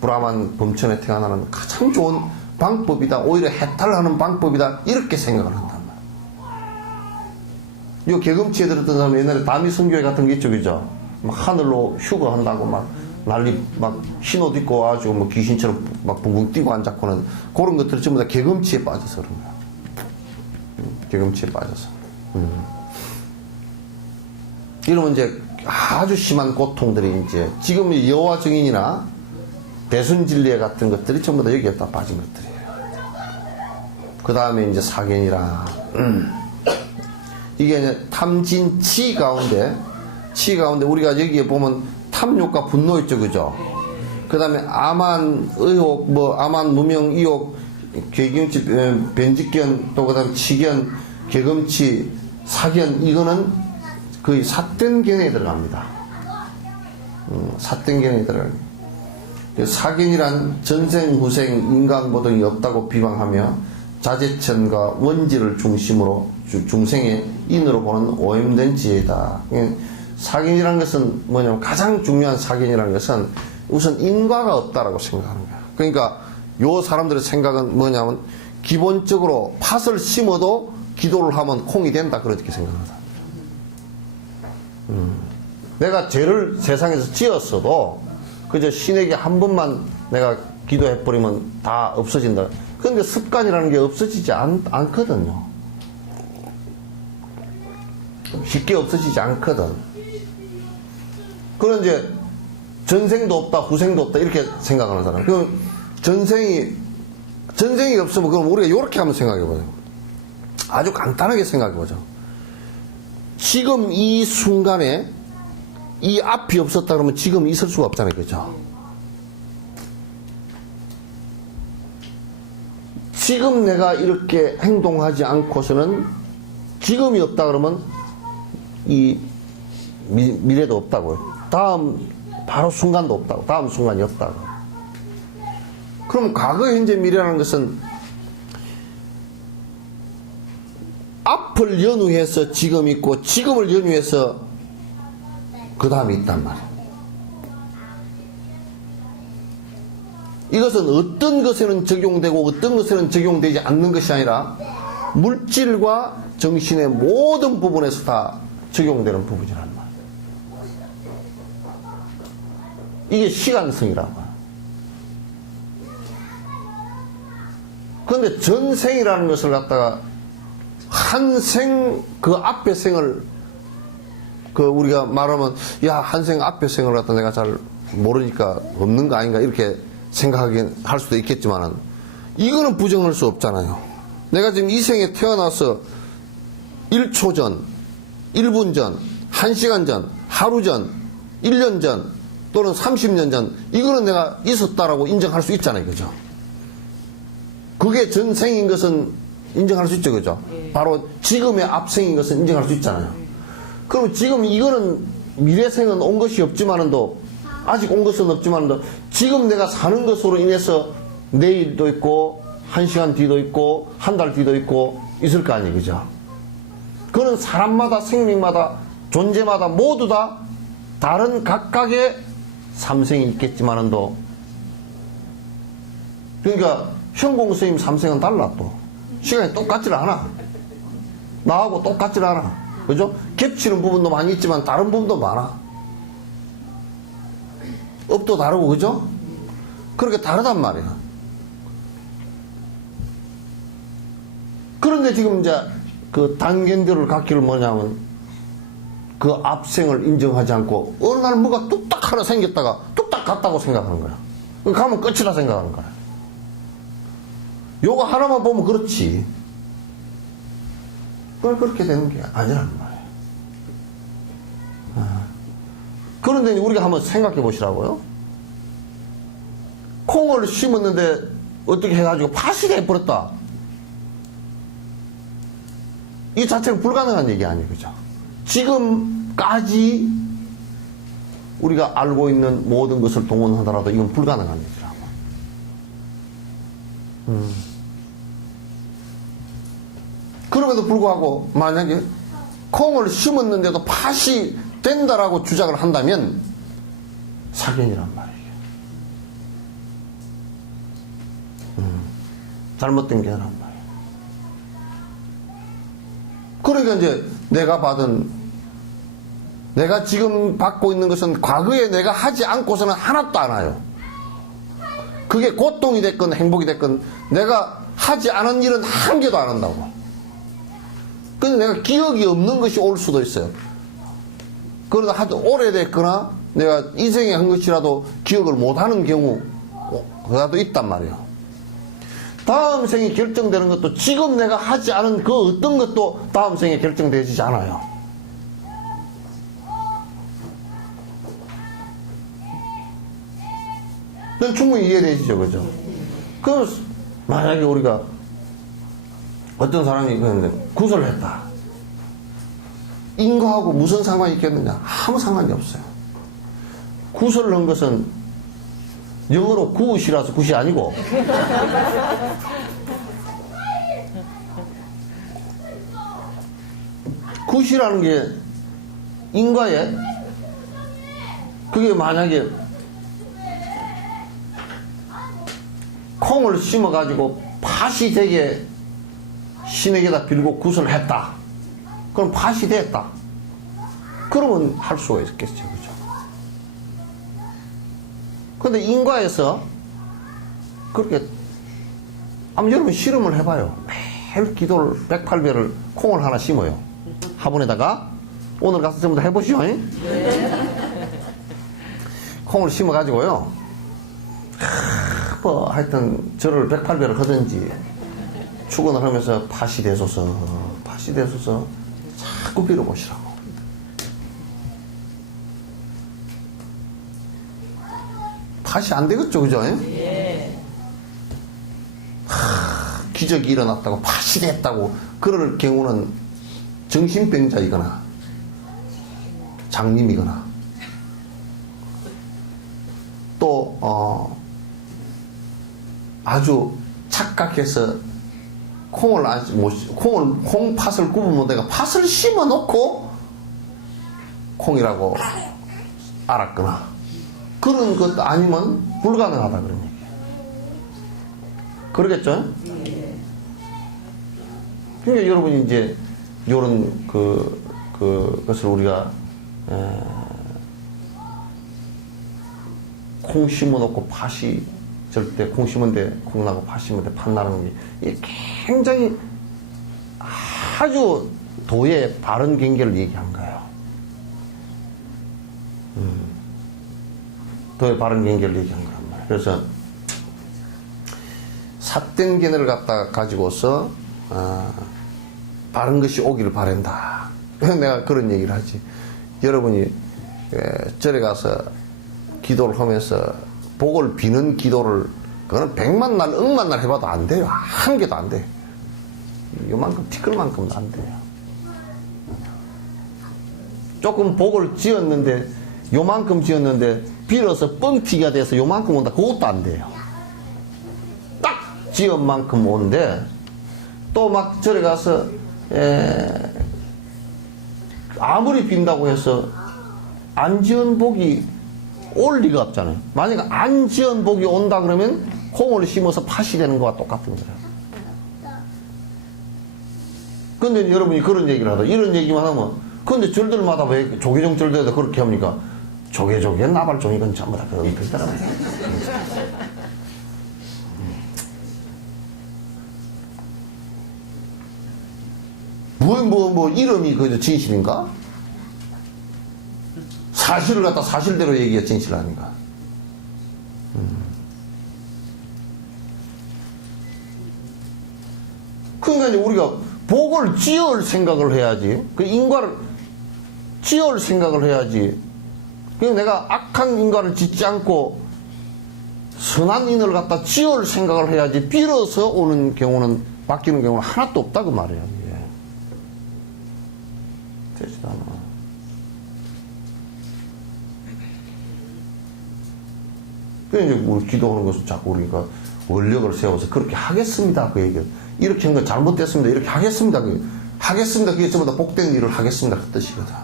브라만 범천에 태어나는 가장 좋은 방법이다. 오히려 해탈하는 방법이다. 이렇게 생각을 한단 말이야. 이 계금치에 들었던 사람 옛날에 다미성교회 같은 게 있죠, 그죠? 막 하늘로 휴거한다고 막 난리 막 흰옷 입고 와가지고 뭐 귀신처럼 막 붕붕 뛰고 앉았고는 그런 것들이 전부 다 계금치에 빠져서 그런 거야. 경험치에 빠져서. 이러면 이제 아주 심한 고통들이 이제 지금 여호와 증인이나 대순진리회 같은 것들이 전부 다 여기에 다 빠진 것들이에요. 그 다음에 이제 사견이라 이게 이제 탐진 치 가운데 우리가 여기에 보면 탐욕과 분노 있죠, 그죠? 그 다음에 아만 의혹, 아만 무명 의혹, 괴경치, 변직견, 또 그 다음에 치견, 개금치, 사견, 이거는 거의 삿된 견해에 들어갑니다. 삿된 견해에 들어갑니다. 사견이란 전생, 후생, 인간보등이 없다고 비방하며 자제천과 원지를 중심으로 중생의 인으로 보는 오염된 지혜다. 사견이라는 것은 뭐냐면 가장 중요한 사견이라는 것은 우선 인과가 없다라고 생각하는 거야. 그러니까 요 사람들의 생각은 뭐냐면 기본적으로 팥을 심어도 기도를 하면 콩이 된다 그렇게 생각하다. 내가 죄를 세상에서 지었어도 그저 신에게 한 번만 내가 기도해버리면 다 없어진다. 그런데 습관이라는 게 없어지지 않거든요. 쉽게 없어지지 않거든. 그런 이제 전생도 없다, 후생도 없다 이렇게 생각하는 사람. 그럼 전생이 없으면 그럼 우리가 이렇게 한번 생각해보죠. 아주 간단하게 생각해보죠. 지금 이 순간에 이 앞이 없었다 그러면 지금 있을 수가 없잖아요, 그죠? 지금 내가 이렇게 행동하지 않고서는 지금이 없다 그러면 이 미래도 없다고요. 다음 바로 순간도 없다고. 다음 순간이 없다고. 그럼 과거, 현재, 미래라는 것은 앞을 연후해서 지금 있고 지금을 연후해서 그 다음에 있단 말이에요. 이것은 어떤 것에는 적용되고 어떤 것에는 적용되지 않는 것이 아니라 물질과 정신의 모든 부분에서 다 적용되는 부분이란 말이에요. 이게 시간성이라고 해요. 그런데 전생이라는 것을 갖다가 한 생, 그 앞의 생을 우리가 말하면 야, 한 생 앞의 생을 갖다 내가 잘 모르니까 없는 거 아닌가 이렇게 생각하긴 할 수도 있겠지만은 이거는 부정할 수 없잖아요. 내가 지금 이 생에 태어나서 1초 전, 1분 전, 1시간 전, 하루 전, 1년 전 또는 30년 전 이거는 내가 있었다라고 인정할 수 있잖아요, 그죠? 그게 전생인 것은 인정할 수 있죠, 그죠? 바로 지금의 앞생인 것은 인정할 수 있잖아요. 그럼 지금 이거는 미래생은 온 것이 없지만은도 아직 온 것은 없지만은도 지금 내가 사는 것으로 인해서 내일도 있고 1시간 뒤도 있고 한 달 뒤도 있고 있을 거 아니에요, 그죠? 그는 사람마다 생명마다 존재마다 모두 다 다른 각각의 삼생이 있겠지만은도 그러니까 현공 선생님 삼생은 달라. 또 시간이 똑같질 않아. 나하고 똑같질 않아, 그죠? 겹치는 부분도 많이 있지만 다른 부분도 많아. 업도 다르고, 그죠? 그렇게 다르단 말이야. 그런데 지금 이제 그 단견들을 갖기를 뭐냐면 그 앞생을 인정하지 않고 어느 날 뭐가 뚝딱 하나 생겼다가 뚝딱 갔다고 생각하는 거야. 가면 끝이라 생각하는 거야. 요거 하나만 보면 그렇지. 그렇게 되는 게 아니란 말이에요. 그런데 우리가 한번 생각해 보시라고요. 콩을 심었는데 어떻게 해가지고 팥이 돼버렸다. 이 자체는 불가능한 얘기 아니에요, 그죠? 지금까지 우리가 알고 있는 모든 것을 동원하더라도 이건 불가능한 얘기라고. 그럼에도 불구하고 만약에 콩을 심었는데도 팥이 된다라고 주장을 한다면 사견이란 말이에요. 잘못된 게 아니란 말이에요. 그러니까 이제 내가 지금 받고 있는 것은 과거에 내가 하지 않고서는 하나도 안 와요. 그게 고통이 됐건 행복이 됐건 내가 하지 않은 일은 한 개도 안 한다고. 근데 내가 기억이 없는 것이 올 수도 있어요. 그러다 하도 오래됐거나 내가 인생에 한 것이라도 기억을 못하는 경우가 있단 말이에요. 다음 생이 결정되는 것도 지금 내가 하지 않은 그 어떤 것도 다음 생에 결정되지 않아요. 넌 충분히 이해되시죠, 그죠? 그 만약에 우리가 어떤 사람이 구설을 했다. 인과하고 무슨 상관이 있겠느냐? 아무 상관이 없어요. 구설을 한 것은 영어로 굿이라서 굿이 아니고 굿이라는 게 인과에 그게 만약에 콩을 심어가지고 팥이 되게 신에게다 빌고 굿을 했다. 그럼 팥이 됐다. 그러면 할 수가 있겠죠. 그죠? 근데 인과에서 그렇게, 한번 여러분 실험을 해봐요. 매일 기도를 108배를 콩을 하나 심어요. 화분에다가. 오늘 가서 전부 다 해보시오. 콩을 심어가지고요. 뭐 하여튼 절을 108배를 하든지 축원을 하면서 팥이 되소서 자꾸 빌어보시라고. 팥이 안 되겠죠, 그죠? 예. 기적이 일어났다고, 팥이 됐다고, 그럴 경우는 정신병자이거나, 장님이거나, 또, 아주 착각해서 콩팥을 굽으면 내가 팥을 심어 놓고 콩이라고 알았거나, 그런 것 아니면 불가능하다 그런 얘기예요. 그러겠죠? 그러니까 여러분이 이제 요런 그것을 우리가 콩 심어 놓고 팥이 절대 콩 심은데 콩 나고 팥 심은데 팥 나는 게 이게 굉장히 아주 도의 바른 경계를 얘기한 거예요. 도의 바른 경계를 얘기한 거란 말이에요. 그래서 삿된 견해를 갖다 가지고서 바른 것이 오기를 바란다. 내가 그런 얘기를 하지. 여러분이 절에 가서 기도를 하면서 복을 비는 기도를 그거는 100만 날, 억만 날 해봐도 안 돼요. 한 개도 안 돼요. 요만큼 티끌만큼도 안 돼요. 조금 복을 지었는데 요만큼 지었는데 빌어서 뻥튀기가 돼서 요만큼 온다. 그것도 안 돼요. 딱 지은 만큼 오는데 또 막 절에 가서 아무리 빈다고 해서 안 지은 복이 올 리가 없잖아요. 만약에 안 지은 복이 온다 그러면 콩을 심어서 팥이 되는 거와 똑같은 거예요. 근데 여러분이 그런 얘기를 하다 이런 얘기만 하면 근데 절들마다 왜 조계종 절들에다 그렇게 합니까? 조계종에 나발종 이건 전부 다 그런 뜻이더라고요. 뭐 이름이 그 진실인가? 사실을 갖다 사실대로 얘기가 진실 아닌가? 그러니까 이제 우리가 복을 지을 생각을 해야지. 그 인과를 지을 생각을 해야지. 그러니까 내가 악한 인과를 짓지 않고 선한 인을 갖다 지을 생각을 해야지. 빌어서 오는 경우는 바뀌는 경우는 하나도 없다 그 말이에요. 이게. 되지도 않아. 그래서 이제 우리 기도하는 것은 자꾸 우리가 원력을 세워서 그렇게 하겠습니다. 그 얘기를. 이렇게 한 건 잘못됐습니다. 이렇게 하겠습니다. 하겠습니다. 그게 전부 다 복된 일을 하겠습니다. 그 뜻이거든.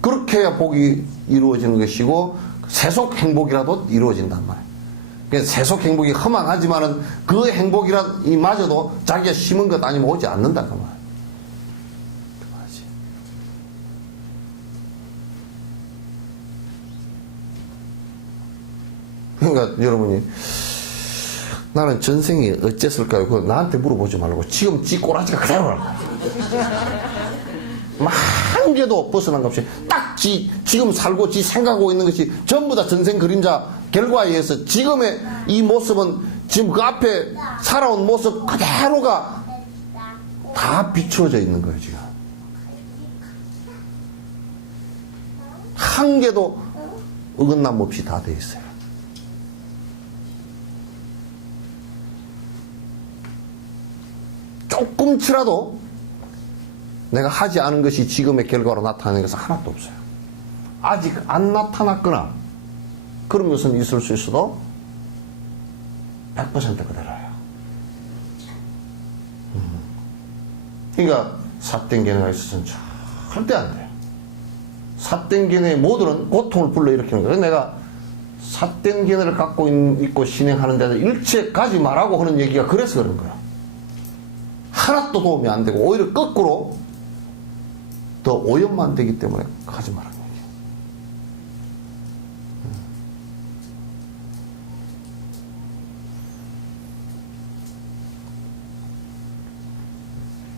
그렇게 해야 복이 이루어지는 것이고, 세속 행복이라도 이루어진단 말이에요. 그래서 세속 행복이 허망하지만은 그 행복이란 이마저도 자기가 심은 것 아니면 오지 않는다. 그 말이에요. 그러니까 여러분이 나는 전생에 어쨌을까요? 그거 나한테 물어보지 말고 지금 지 꼬라지가 그대로라. 한 개도 벗어난 것 없이 딱 지금 살고 지 생각하고 있는 것이 전부 다 전생 그림자 결과에 의해서 지금의 이 모습은 지금 그 앞에 살아온 모습 그대로가 다 비추어져 있는 거예요, 지금. 한 개도 어긋남 없이 다 돼 있어요. 조금치라도 내가 하지 않은 것이 지금의 결과로 나타나는 것은 하나도 없어요. 아직 안 나타났거나 그런 것은 있을 수 있어도 100% 그대로예요. 그러니까 삿된 견해가 있어서는 절대 안 돼요. 삿된 견해의 모두는 고통을 불러일으키는 거예요. 내가 삿된 견해를 갖고 있고 진행하는 데서 일체 가지 말라고 하는 얘기가 그래서 그런 거예요. 하나도 도움이 안 되고 오히려 거꾸로 더 오염만 되기 때문에 가지 말라는 얘기예요.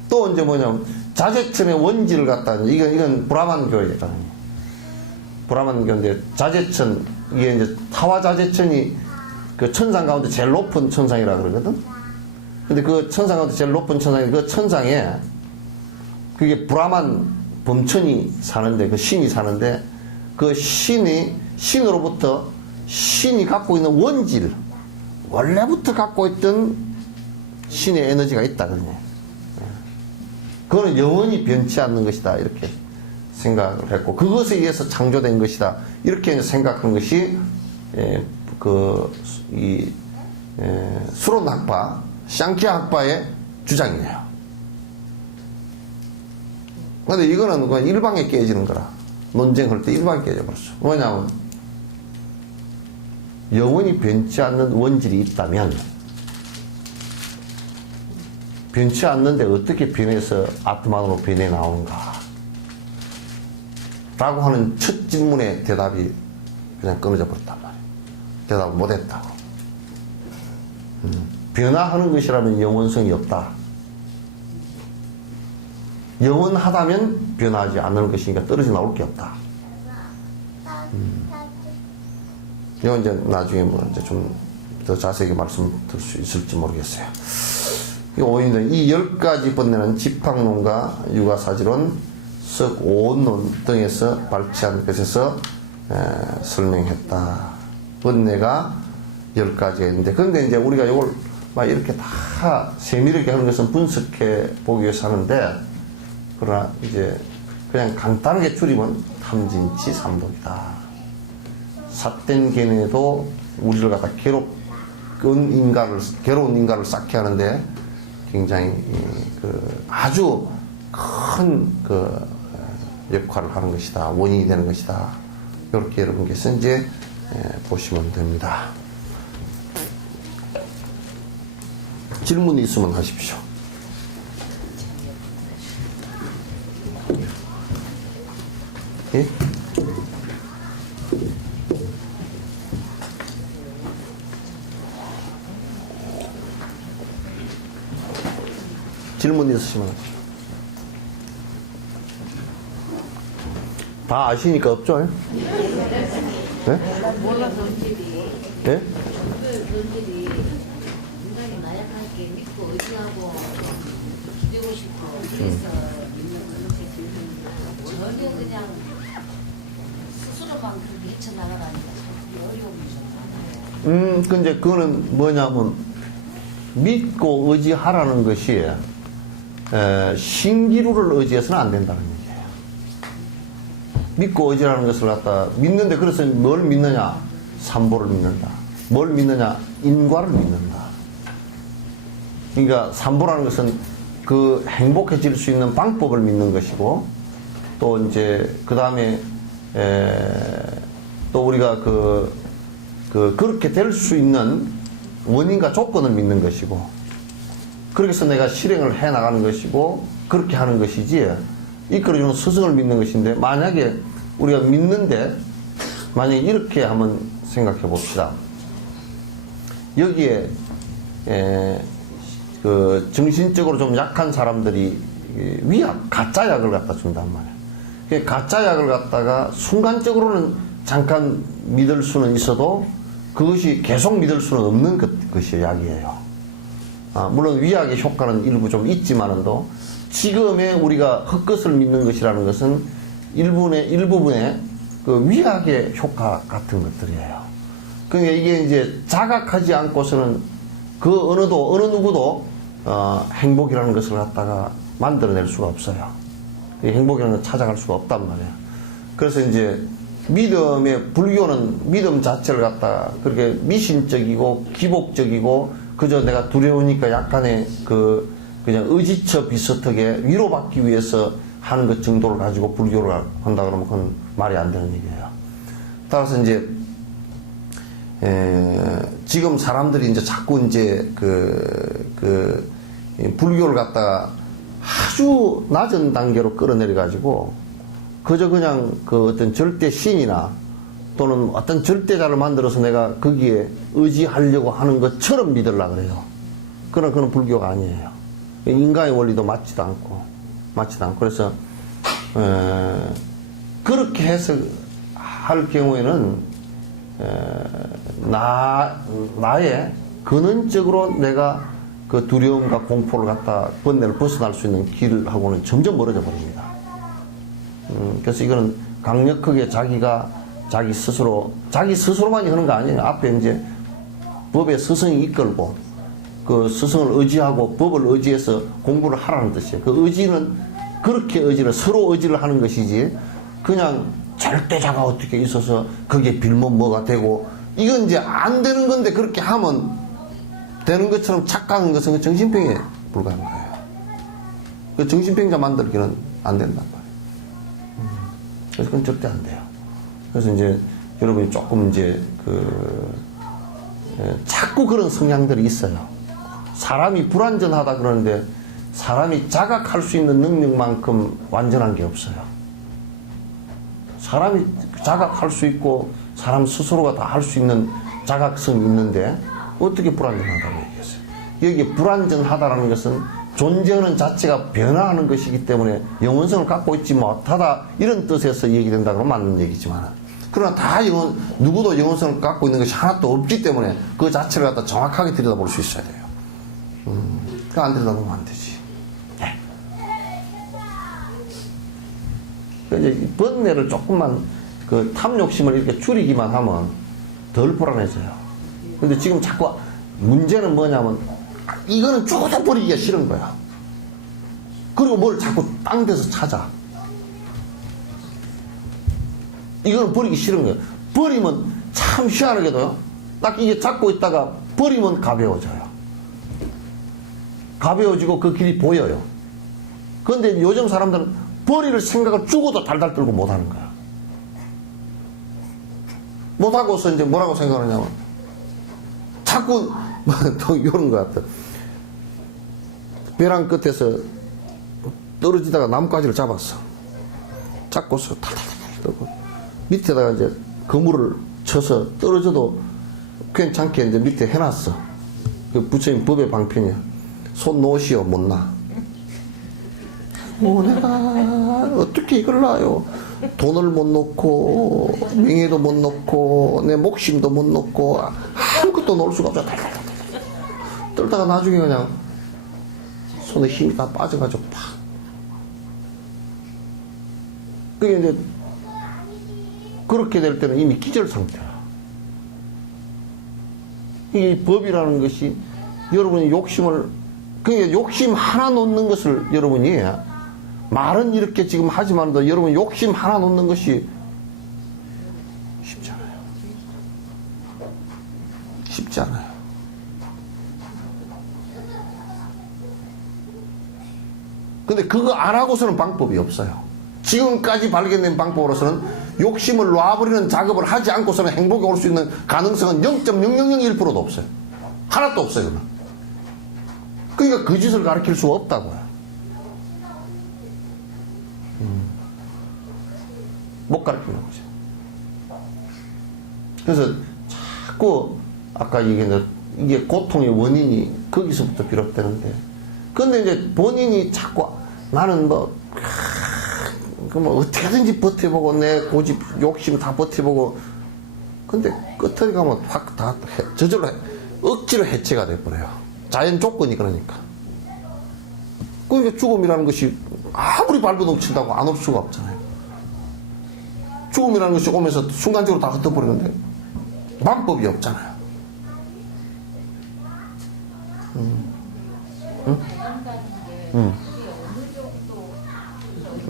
또 이제 뭐냐면 자제천의 원지를 갖다 이건 브라만 교회거든요. 브라만 교인데 자제천 이게 이제 타와 자제천이 그 천상 가운데 제일 높은 천상이라 그러거든. 근데 그 천상 가운데 제일 높은 천상이 그 천상에 그게 브라만 범천이 사는데 그 신이 사는데 그 신으로부터 신이 갖고 있는 원질 원래부터 갖고 있던 신의 에너지가 있다거든요. 그거는 영원히 변치 않는 것이다 이렇게 생각을 했고 그것에 의해서 창조된 것이다 이렇게 생각한 것이 수론 학파 샹키아 학파의 주장이에요. 근데 이거는 그냥 일방에 깨지는 거라. 논쟁할 때 일방에 깨져버렸어. 뭐냐면 영원히 변치 않는 원질이 있다면 변치 않는데 어떻게 변해서 아트만으로 변해 나오는가 라고 하는 첫 질문의 대답이 그냥 끊어져 버렸단 말이에요. 대답을 못했다고. 변화하는 것이라면 영원성이 없다. 영원하다면 변하지 않는 것이니까 떨어져 나올 게 없다. 이건 이제 나중에 뭐 이제 좀 더 자세하게 말씀드릴 수 있을지 모르겠어요. 이 10가지 번뇌는 집합론과 육아사지론, 석오온론 등에서 발췌한 것에서 설명했다. 번뇌가 10가지가 있는데, 그런데 이제 우리가 이걸 막 이렇게 다 세밀하게 하는 것은 분석해 보기 위해서 하는데, 그러나 이제 그냥 간단하게 줄이면 탐진치 삼독이다. 삿된 견해도 우리를 갖다 괴로운 인간을 쌓게 하는데 굉장히 아주 큰 역할을 하는 것이다. 원인이 되는 것이다. 이렇게 여러분께서 이제 보시면 됩니다. 질문이 있으면 하십시오. 예? 질문 있으시면 하십시오. 다 아시니까 없죠? 예? 예? 논질이 인간이 나약하게 믿고 의지하고 기대고 싶고 그래서 믿는 그런 것이 전혀 그냥 스스로만 그렇게 헤쳐나가라니까 참 어려움이 좀 많아요. 근데 그거는 뭐냐면 믿고 의지하라는 것이 신기루를 의지해서는 안 된다는 얘기예요. 믿고 의지하는 것을 갖다 믿는데 그래서 뭘 믿느냐? 삼보를 믿는다. 뭘 믿느냐? 인과를 믿는다. 그러니까 삼보라는 것은 그 행복해질 수 있는 방법을 믿는 것이고 또 이제 그 다음에 또 우리가 그렇게 될 수 있는 원인과 조건을 믿는 것이고 그렇게 해서 내가 실행을 해 나가는 것이고 그렇게 하는 것이지 이끌어주는 스승을 믿는 것인데 만약에 우리가 믿는데 만약에 이렇게 한번 생각해 봅시다. 여기에 그 정신적으로 좀 약한 사람들이 위약, 가짜 약을 갖다 준단 말이에요. 그 가짜 약을 갖다가 순간적으로는 잠깐 믿을 수는 있어도 그것이 계속 믿을 수는 없는 것이 약이에요. 물론 위약의 효과는 일부 좀 있지만도 지금의 우리가 헛것을 믿는 것이라는 것은 일부분의 그 위약의 효과 같은 것들이에요. 그러니까 이게 이제 자각하지 않고서는 그 어느 누구도 행복이라는 것을 갖다가 만들어낼 수가 없어요. 이 행복이라는 걸 찾아갈 수가 없단 말이에요. 그래서 이제 불교는 믿음 자체를 갖다가 그렇게 미신적이고 기복적이고 그저 내가 두려우니까 약간의 그냥 의지처 비슷하게 위로받기 위해서 하는 것 정도를 가지고 불교를 한다 그러면 그건 말이 안 되는 얘기예요. 따라서 이제 지금 사람들이 이제 자꾸 이제 불교를 갖다가 아주 낮은 단계로 끌어내려 가지고 그저 그냥 그 어떤 절대 신이나 또는 어떤 절대자를 만들어서 내가 거기에 의지하려고 하는 것처럼 믿으려고 그래요. 그건 불교가 아니에요. 인간의 원리도 맞지도 않고. 그래서 그렇게 해서 할 경우에는 나의 근원적으로 내가 그 두려움과 공포를 갖다 번뇌를 벗어날 수 있는 길하고는 점점 멀어져 버립니다. 그래서 이거는 강력하게 자기 스스로만이 하는 거 아니에요. 앞에 이제 법의 스승이 이끌고 그 스승을 의지하고 법을 의지해서 공부를 하라는 뜻이에요. 그 의지는 그렇게 서로 의지를 하는 것이지 그냥 절대자가 어떻게 있어서 거기에 빌면 뭐가 되고 이건 이제 안 되는 건데 그렇게 하면 되는 것처럼 착각하는 것은 정신병에 불과한 거예요. 그 정신병자 만들기는 안 된단 말이에요. 그래서 그건 절대 안 돼요. 그래서 이제 여러분이 조금 이제 자꾸 그런 성향들이 있어요. 사람이 불완전하다 그러는데 사람이 자각할 수 있는 능력만큼 완전한 게 없어요. 사람이 자각할 수 있고 사람 스스로가 다 할 수 있는 자각성이 있는데 어떻게 불완전하다고 얘기했어요? 여기 불완전하다라는 것은 존재하는 자체가 변화하는 것이기 때문에 영원성을 갖고 있지 못하다 이런 뜻에서 얘기된다 그러면 맞는 얘기지만 그러나 누구도 영원성을 갖고 있는 것이 하나도 없기 때문에 그 자체를 갖다 정확하게 들여다볼 수 있어야 돼요. 그러니까 안 들여다보면 안 되지. 네. 이제 번뇌를 조금만 그 탐욕심을 이렇게 줄이기만 하면 덜 불안해져요. 근데 지금 자꾸 문제는 뭐냐면 이거는 쪼다 버리기가 싫은 거야. 그리고 뭘 자꾸 딴 데서 찾아. 이거는 버리기 싫은 거예요. 버리면 참 희한하게도요. 딱 이게 잡고 있다가 버리면 가벼워져요. 가벼워지고 그 길이 보여요. 그런데 요즘 사람들은 버릴 생각을 죽어도 달달 떨고 못하는 거야. 못하고서 이제 뭐라고 생각하냐면 자꾸 또 이런 것 같아. 벼랑 끝에서 떨어지다가 나뭇가지를 잡았어. 잡고서 탈탈탈 떨고 밑에다가 이제 그물을 쳐서 떨어져도 괜찮게 이제 밑에 해놨어. 그 부처님 법의 방편이야. 손 놓으시오 못 나. 내가 어떻게 이걸 놔요? 돈을 못 놓고 명예도 못 놓고 내 목심도 못 놓고 아무것도 놓을 수가 없어. 떨다가 나중에 그냥 손에 힘이 다 빠져가지고 팍. 그게 이제 그렇게 될 때는 이미 기절 상태야. 이 법이라는 것이 여러분이 그러니까 욕심 하나 놓는 것을 여러분이 말은 이렇게 지금 하지만도 여러분 욕심 하나 놓는 것이 쉽지 않아요. 쉽지 않아요. 근데 그거 안 하고서는 방법이 없어요. 지금까지 발견된 방법으로서는 욕심을 놔버리는 작업을 하지 않고서는 행복에 올 수 있는 가능성은 0.0001%도 없어요. 하나도 없어요. 그러니까 그 짓을 가르칠 수가 없다고요. 못 가르치는 거죠. 그래서 자꾸 아까 얘기했던 이게 고통의 원인이 거기서부터 비롯되는데, 근데 이제 본인이 자꾸 나는 뭐 어떻게든지 버텨보고 내 고집, 욕심 다 버텨보고, 근데 끝에 가면 확 다 저절로 억지로 해체가 돼버려요. 자연 조건이 그러니까. 그러니까 죽음이라는 것이 아무리 발버둥친다고 안 올 수가 없잖아요. 죽음이라는 것이 오면서 순간적으로 다 흩어버리는데 방법이 없잖아요.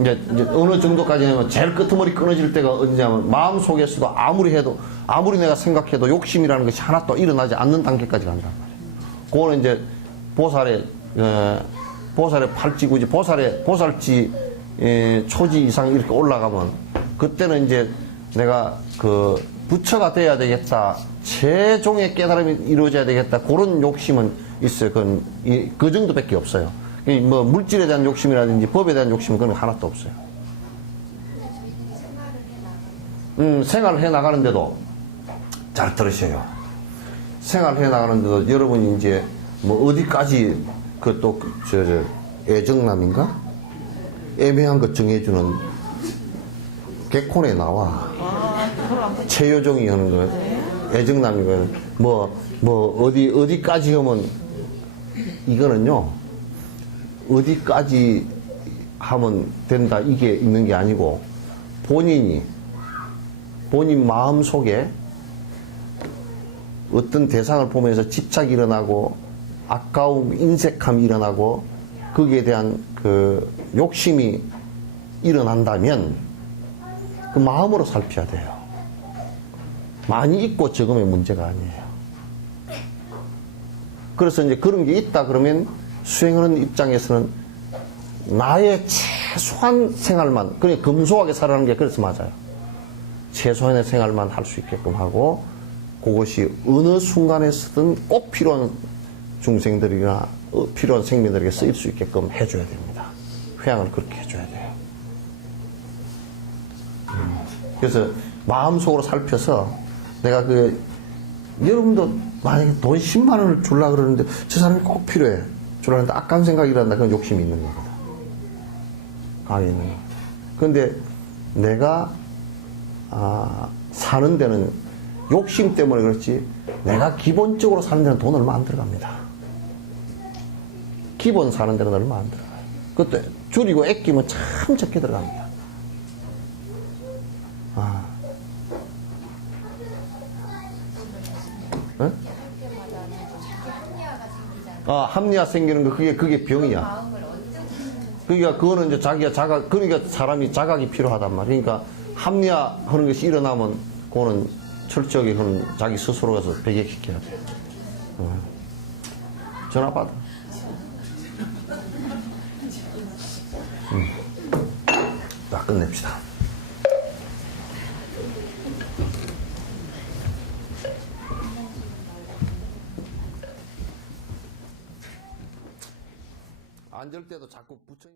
이제 어느 정도까지 하면 제일 끄트머리 끊어질 때가 언제냐면 마음 속에서도 아무리 해도, 아무리 내가 생각해도 욕심이라는 것이 하나도 일어나지 않는 단계까지 간단 말이에요. 그거는 이제 보살의 팔찌구지, 보살지 초지 이상 이렇게 올라가면, 그때는 이제 내가 부처가 돼야 되겠다, 최종의 깨달음이 이루어져야 되겠다, 그런 욕심은 있어요. 그 정도밖에 없어요. 뭐 물질에 대한 욕심이라든지 법에 대한 욕심은 그런 거 하나도 없어요. 생활을 해 나가는데도, 잘 들으셔요. 생활을 해 나가는데도 여러분이 이제 뭐 어디까지 애정남인가? 애매한 거 정해주는 개콘에 나와. 최효종이 하는 거, 애정남이고, 어디까지 하면, 이거는요, 어디까지 하면 된다, 이게 있는 게 아니고, 본인 마음 속에 어떤 대상을 보면서 집착이 일어나고, 아까움, 인색함이 일어나고, 거기에 대한 욕심이 일어난다면, 그 마음으로 살펴야 돼요. 많이 있고 적음의 문제가 아니에요. 그래서 이제 그런 게 있다 그러면 수행하는 입장에서는 나의 최소한 생활만, 그러니까 검소하게 살아가는 게 그래서 맞아요. 최소한의 생활만 할 수 있게끔 하고, 그것이 어느 순간에서든 꼭 필요한 중생들이나 필요한 생명들에게 쓰일 수 있게끔 해줘야 됩니다. 회양을 그렇게 해줘야 돼요. 그래서 마음속으로 살펴서 내가 여러분도 만약에 돈 10만 원을 주려고 그러는데 저 사람이 꼭 필요해 주려는데 아까운 생각이 일어난다, 그건 욕심이 있는 겁니다. 강에 있는 겁니다. 그런데 내가 사는 데는 욕심 때문에 그렇지, 내가 기본적으로 사는 데는 돈 얼마 안 들어갑니다. 기본 사는 데는 얼마 안 들어가요. 그때 줄이고 아끼면 참 적게 들어갑니다. 응? 합리화 생기는 거, 그게 병이야. 그러니까 그거는 이제 그러니까 사람이 자각이 필요하단 말이야. 그러니까 합리화 하는 것이 일어나면 그거는 철저하게 그는 자기 스스로 가서 배격시켜야 돼. 전화 받아. 자, 끝냅시다. 앉을 때도 자꾸 붙여